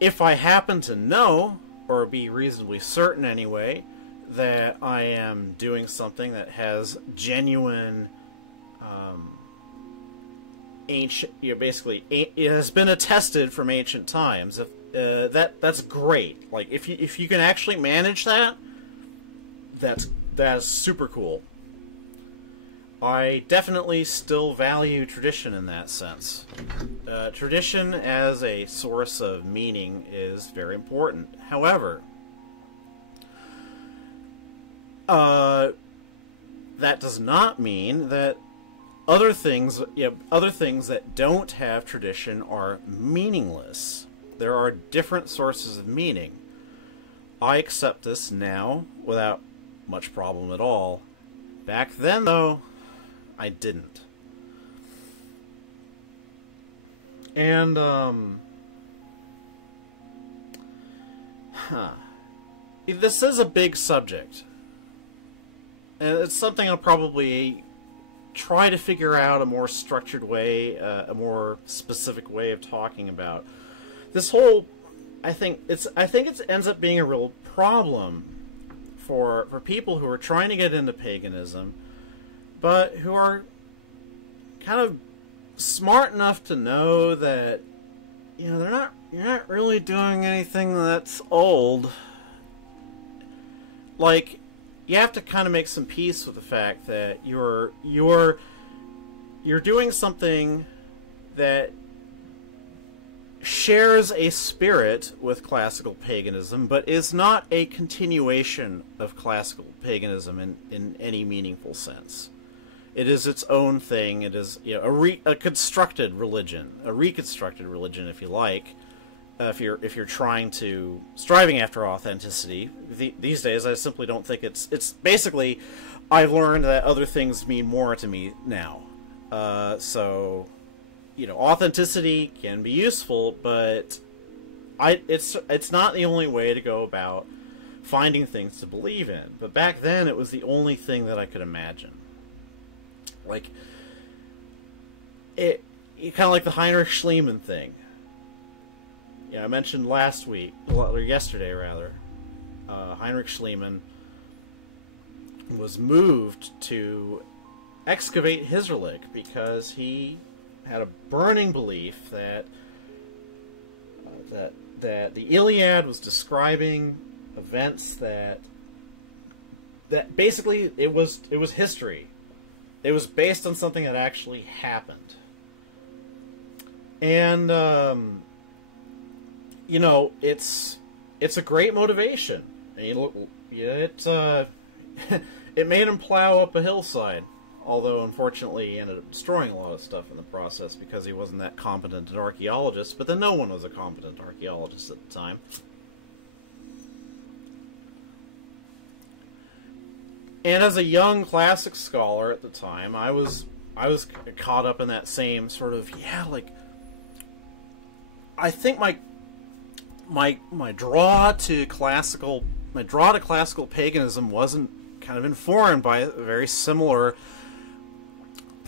If I happen to know, or be reasonably certain anyway, that I am doing something that has genuine ancient, basically, it has been attested from ancient times. If that's great. Like if you can actually manage that, that's super cool. I definitely still value tradition in that sense. Tradition as a source of meaning is very important. However, that does not mean that other things that don't have tradition are meaningless. There are different sources of meaning. I accept this now without much problem at all. Back then, though, I didn't. And, this is a big subject. And it's something I'll probably try to figure out a more structured way, a more specific way of talking about. This whole, I think it ends up being a real problem for people who are trying to get into paganism, but who are kind of smart enough to know that, you're not really doing anything that's old. Like, you have to kind of make some peace with the fact that you're doing something that shares a spirit with classical paganism, but is not a continuation of classical paganism in any meaningful sense. It is its own thing. It is a constructed religion, a reconstructed religion, if you like. If you're striving after authenticity, these days I simply don't think it's basically, I've learned that other things mean more to me now. So, authenticity can be useful, but it's not the only way to go about finding things to believe in. But back then, it was the only thing that I could imagine. Like, kind of like the Heinrich Schliemann thing. I mentioned last week, or yesterday rather, Heinrich Schliemann was moved to excavate his relic because he had a burning belief that the Iliad was describing events that basically it was history. It was based on something that actually happened. And it's a great motivation. And it made him plow up a hillside. Although, unfortunately, he ended up destroying a lot of stuff in the process because he wasn't that competent an archaeologist. But then no one was a competent archaeologist at the time. And as a young classic scholar at the time, I was caught up in that same sort of, I think my draw to classical paganism wasn't kind of informed by a very similar.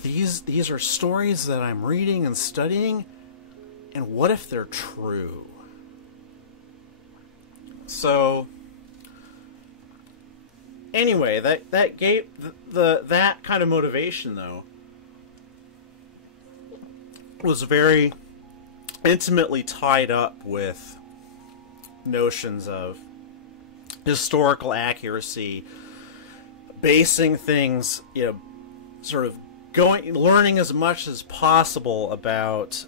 These are stories that I'm reading and studying, and what if they're true? So anyway, that gave that kind of motivation, though, was very intimately tied up with notions of historical accuracy, basing things, sort of learning as much as possible about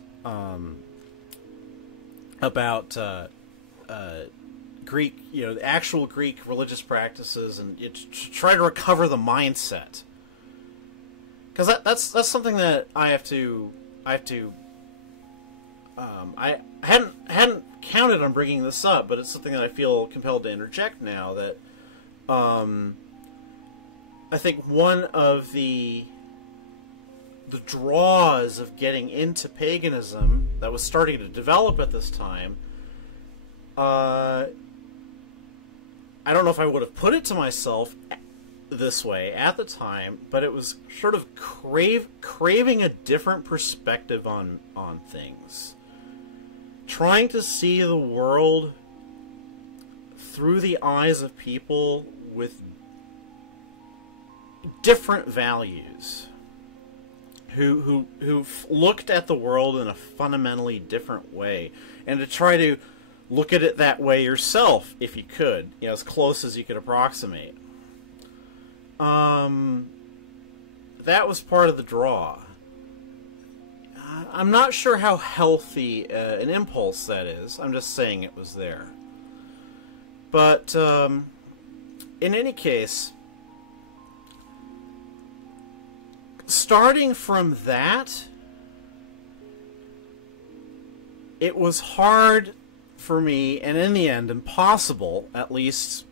Greek, the actual Greek religious practices, and try to recover the mindset. Because that's something that I hadn't counted on bringing this up, but it's something that I feel compelled to interject now. That I think one of the draws of getting into paganism that was starting to develop at this time, I don't know if I would have put it to myself this way at the time, but it was sort of craving a different perspective on things. Trying to see the world through the eyes of people with different values, who looked at the world in a fundamentally different way, and to try to look at it that way yourself, if you could, as close as you could approximate. That was part of the draw. I'm not sure how healthy an impulse that is. I'm just saying it was there. But in any case, starting from that, it was hard for me, and in the end impossible, at least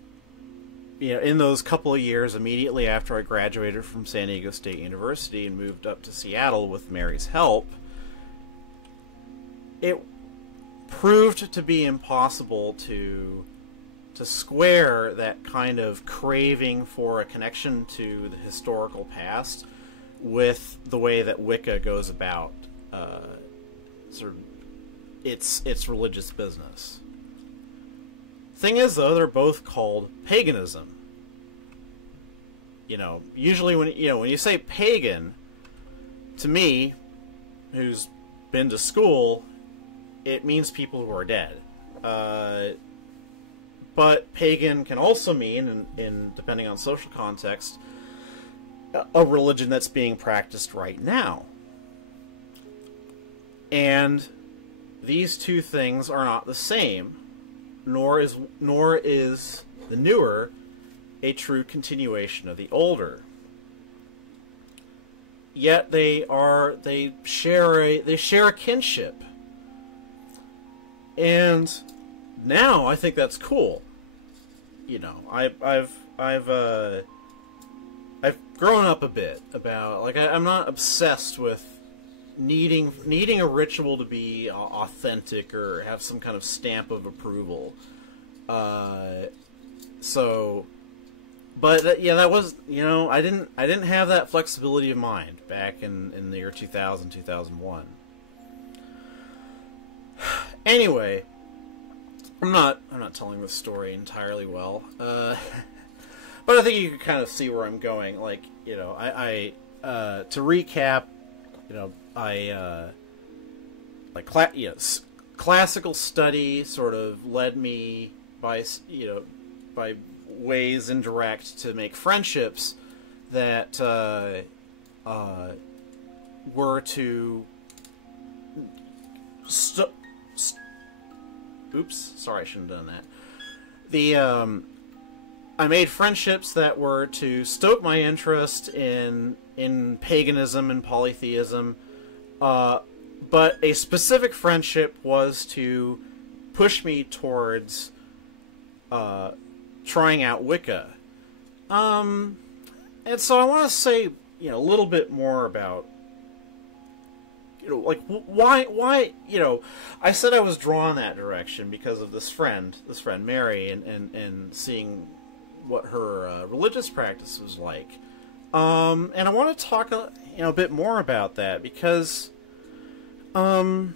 in those couple of years immediately after I graduated from San Diego State University and moved up to Seattle with Mary's help. It proved to be impossible to square that kind of craving for a connection to the historical past with the way that Wicca goes about sort of its religious business. Thing is, though, they're both called paganism. Usually when you say pagan, to me, who's been to school, it means people who are dead. But pagan can also mean, in depending on social context, a religion that's being practiced right now. And these two things are not the same, nor is the newer a true continuation of the older. Yet they share a kinship. And now I think that's cool. I've grown up a bit about, I'm not obsessed with needing a ritual to be authentic or have some kind of stamp of approval. But that was, I didn't have that flexibility of mind back in the year 2000, 2001. Anyway, I'm not telling this story entirely well, but I think you can kind of see where I'm going. To recap, classical study sort of led me by ways indirect to make friendships that were to oops, sorry, I shouldn't have done that. I made friendships that were to stoke my interest in paganism and polytheism, but a specific friendship was to push me towards trying out Wicca. And so I want to say, a little bit more about, why, I said I was drawn that direction because of this friend Mary, and seeing what her religious practice was like. And I want to talk, a bit more about that because, the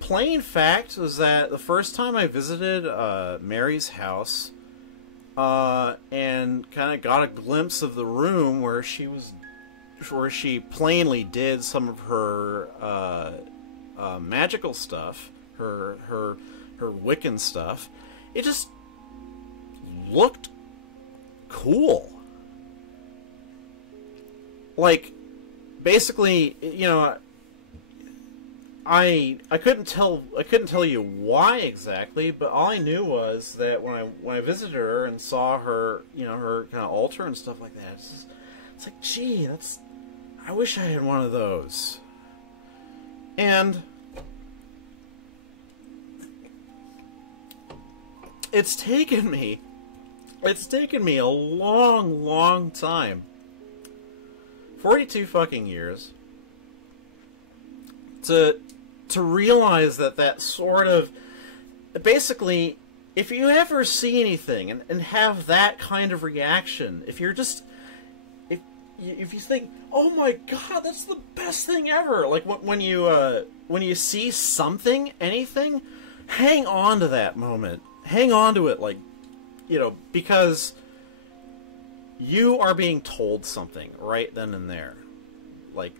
plain fact was that the first time I visited Mary's house, and kind of got a glimpse of the room where she was plainly did some of her magical stuff, her Wiccan stuff, it just looked cool. Like, basically, you know, I couldn't tell you why exactly, but all I knew was that when I visited her and saw her, you know, her kind of altar and stuff like that, it's like, gee, I wish I had one of those. And it's taken me a long time, 42 fucking years, to realize that sort of, basically, if you ever see anything and have that kind of reaction, if you think, oh my god, that's the best thing ever, like when you see something, anything, hang on to that moment, hang on to it, like, you know, because you are being told something right then and there, like,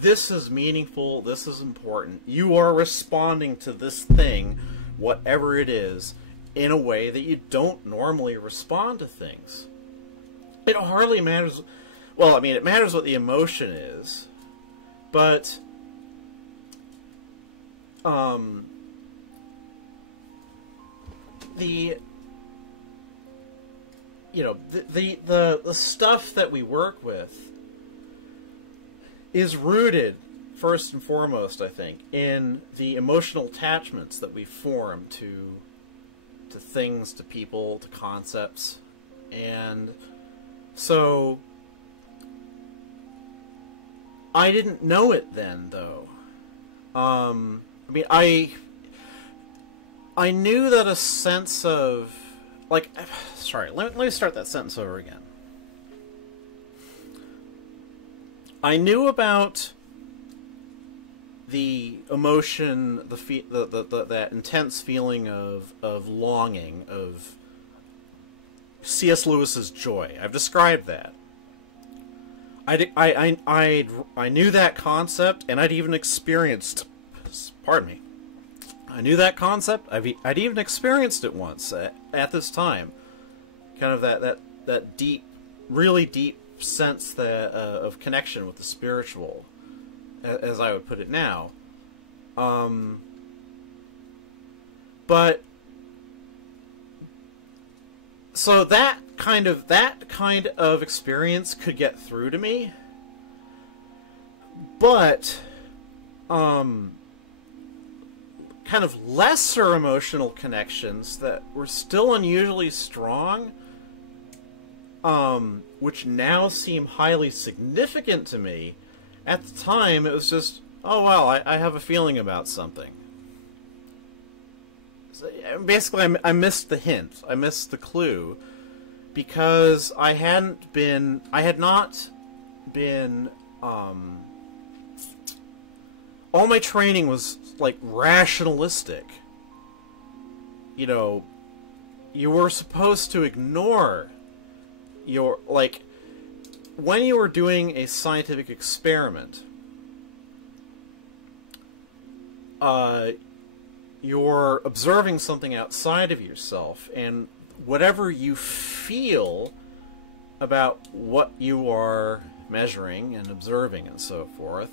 this is meaningful, this is important, you are responding to this thing, whatever it is, in a way that you don't normally respond to things. It hardly matters. Well, I mean, it matters what the emotion is, but the stuff that we work with is rooted, first and foremost, I think, in the emotional attachments that we form to things, to people, to concepts. And so I didn't know it then, though. I mean, I knew that a sense of, like, sorry, let me start that sentence over again. I knew about the emotion, that intense feeling of longing, of C.S. Lewis's joy. I've described that. I knew that concept, and I'd even experienced, pardon me, I knew that concept, I'd even experienced it once at this time. Kind of that deep, really deep sense of connection with the spiritual, as I would put it now. But so that kind of experience could get through to me, but kind of lesser emotional connections that were still unusually strong, which now seem highly significant to me. At the time, it was just, oh well, I have a feeling about something. So, basically, I missed the hint. I missed the clue, because I had not been, all my training was, like, rationalistic. You know, you were supposed to ignore your, like, when you were doing a scientific experiment, you're observing something outside of yourself, and whatever you feel about what you are measuring and observing and so forth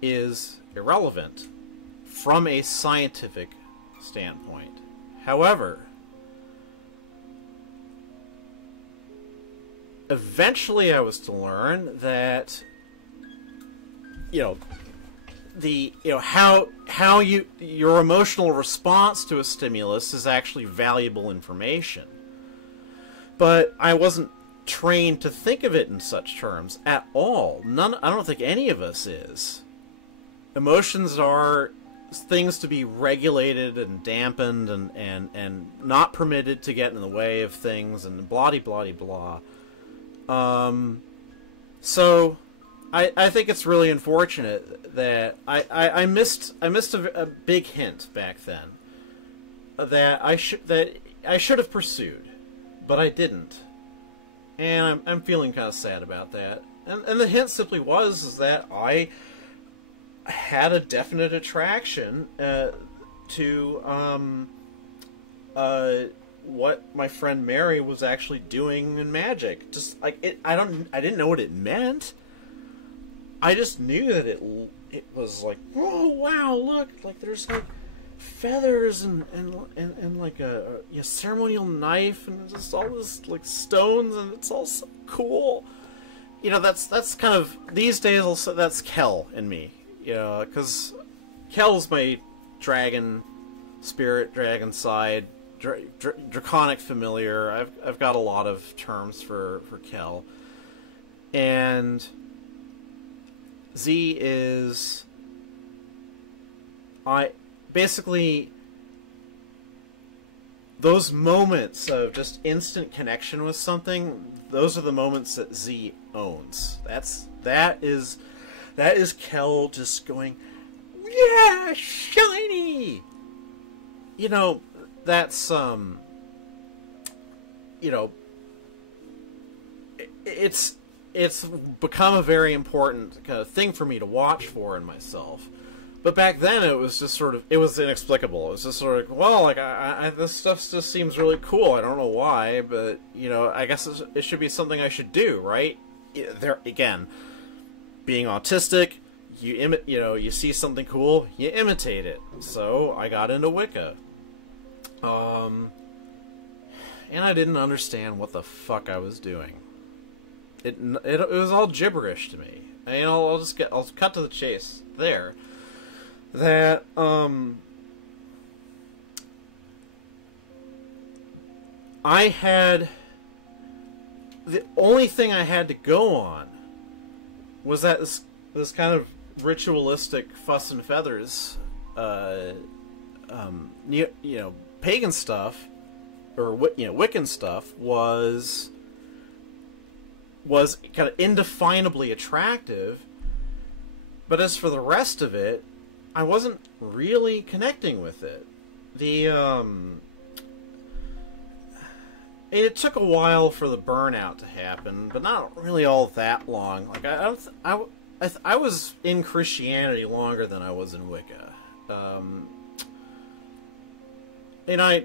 is irrelevant from a scientific standpoint. However, eventually I was to learn that, how your emotional response to a stimulus is actually valuable information. But I wasn't trained to think of it in such terms at all. I don't think any of us is. Emotions are things to be regulated and dampened and not permitted to get in the way of things, and blah-de-blah-de-blah. So I think it's really unfortunate that I missed a big hint back then that I should have pursued, but I didn't, and I'm feeling kind of sad about that. And the hint simply was is that I had a definite attraction to what my friend Mary was actually doing in magic. Just like it, I didn't know what it meant. I just knew that it was like, oh wow, look, like there's like feathers and like a ceremonial knife and just all this like stones, and it's all so cool. You know, that's kind of these days also that's Kel in me. You know, because Kel's my dragon spirit, dragon side, draconic familiar. I've got a lot of terms for Kel, and Z is basically those moments of just instant connection with something. Those are the moments that Z owns. That is Kel just going, yeah, shiny. You know, that's you know, it's become a very important kind of thing for me to watch for in myself. But back then, it was just sort of, it was inexplicable. It was just sort of, well, like, this stuff just seems really cool. I don't know why, but, you know, I guess it should be something I should do, right? There, again, being autistic, you see something cool, you imitate it. So, I got into Wicca. And I didn't understand what the fuck I was doing. It was all gibberish to me. And I'll cut to the chase there. That, I had, the only thing I had to go on was that this kind of ritualistic fuss and feathers, pagan stuff, or, Wiccan stuff was kind of indefinably attractive, but as for the rest of it, I wasn't really connecting with it. It took a while for the burnout to happen, but not really all that long. Like I was in Christianity longer than I was in Wicca, and I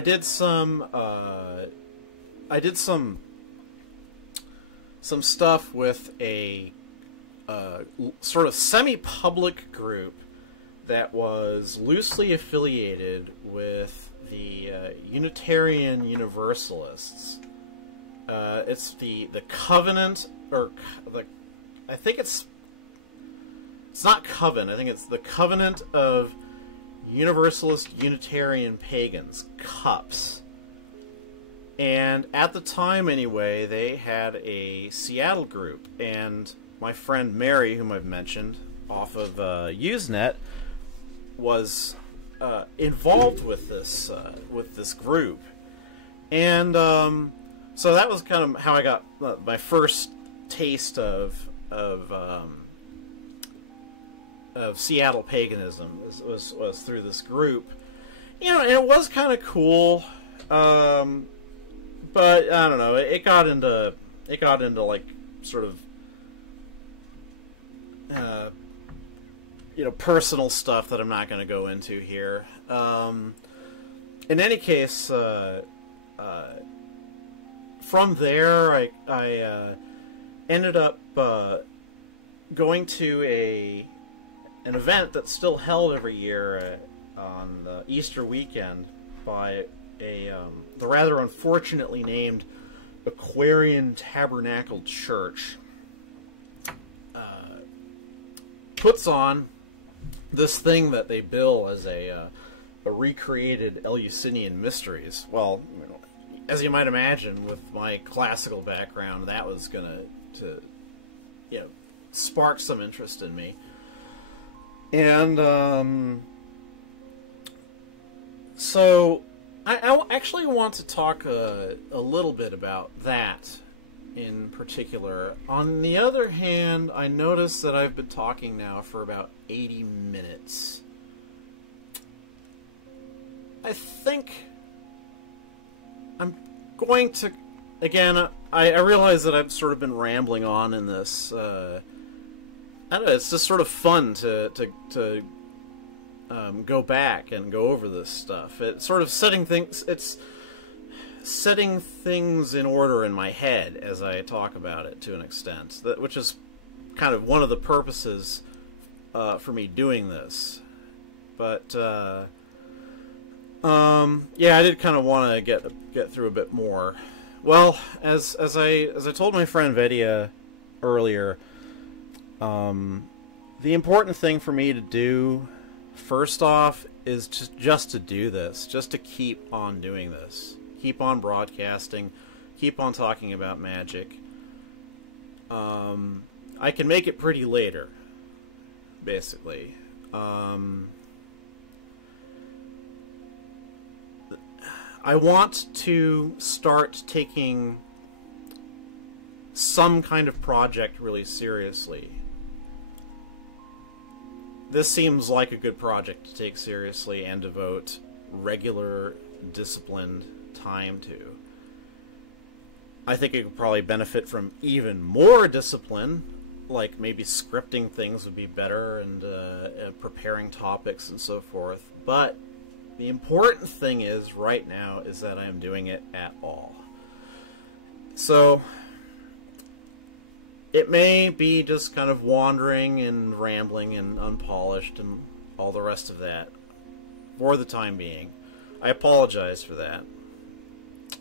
did some stuff with a sort of semi-public group that was loosely affiliated with the Unitarian Universalists. It's the Covenant, or I think it's not Coven. I think it's the Covenant of Universalist Unitarian Pagans, CUPS. And at the time, anyway, they had a Seattle group, and my friend Mary, whom I've mentioned, off of Usenet, was involved with this group, and so that was kind of how I got my first taste of Seattle paganism. Was through this group, and it was kind of cool, but I don't know. It got into like sort of personal stuff that I'm not going to go into here. In any case, from there, I ended up going to an event that's still held every year on the Easter weekend by the rather unfortunately named Aquarian Tabernacle Church. Puts on this thing that they bill as a recreated Eleusinian Mysteries. Well, as you might imagine, with my classical background, that was gonna spark some interest in me. And so I actually want to talk a little bit about that in particular. On the other hand, I notice that I've been talking now for about 80 minutes. I think I'm going to again, I realize that I've sort of been rambling on in this. I don't know. It's just sort of fun to go back and go over this stuff. It's sort of setting things. It's setting things in order in my head as I talk about it to an extent. Which is kind of one of the purposes for me doing this. But yeah, I did kind of want to get through a bit more. Well, as I told my friend Vedia earlier, the important thing for me to do, first off, is just to do this, just to keep on doing this, keep on broadcasting, keep on talking about magic. I can make it pretty later, basically. I want to start taking some kind of project really seriously. This seems like a good project to take seriously and devote regular, disciplined time to. I think it could probably benefit from even more discipline, like maybe scripting things would be better and preparing topics and so forth, but the important thing is, right now, is that I am doing it at all. So, it may be just kind of wandering and rambling and unpolished and all the rest of that for the time being. I apologize for that.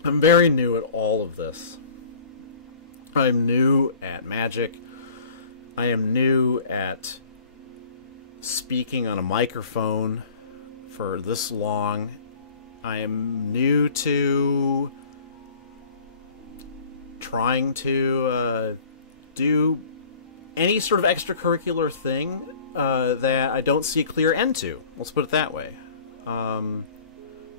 I'm very new at all of this. I'm new at magic. I am new at speaking on a microphone for this long. I am new to trying to do any sort of extracurricular thing that I don't see a clear end to. Let's put it that way.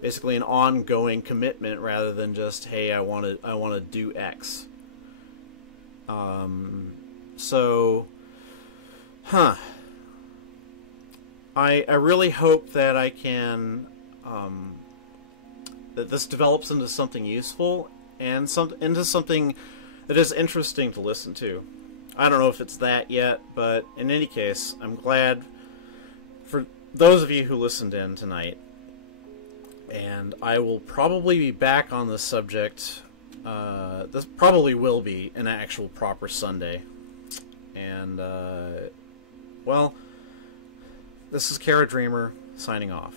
Basically, an ongoing commitment rather than just, hey, I want to do X. I really hope that I can, that this develops into something useful and into something that is interesting to listen to. I don't know if it's that yet, but in any case, I'm glad for those of you who listened in tonight. And I will probably be back on this subject. This probably will be an actual proper Sunday. And, well, this is Kara Dreamer, signing off.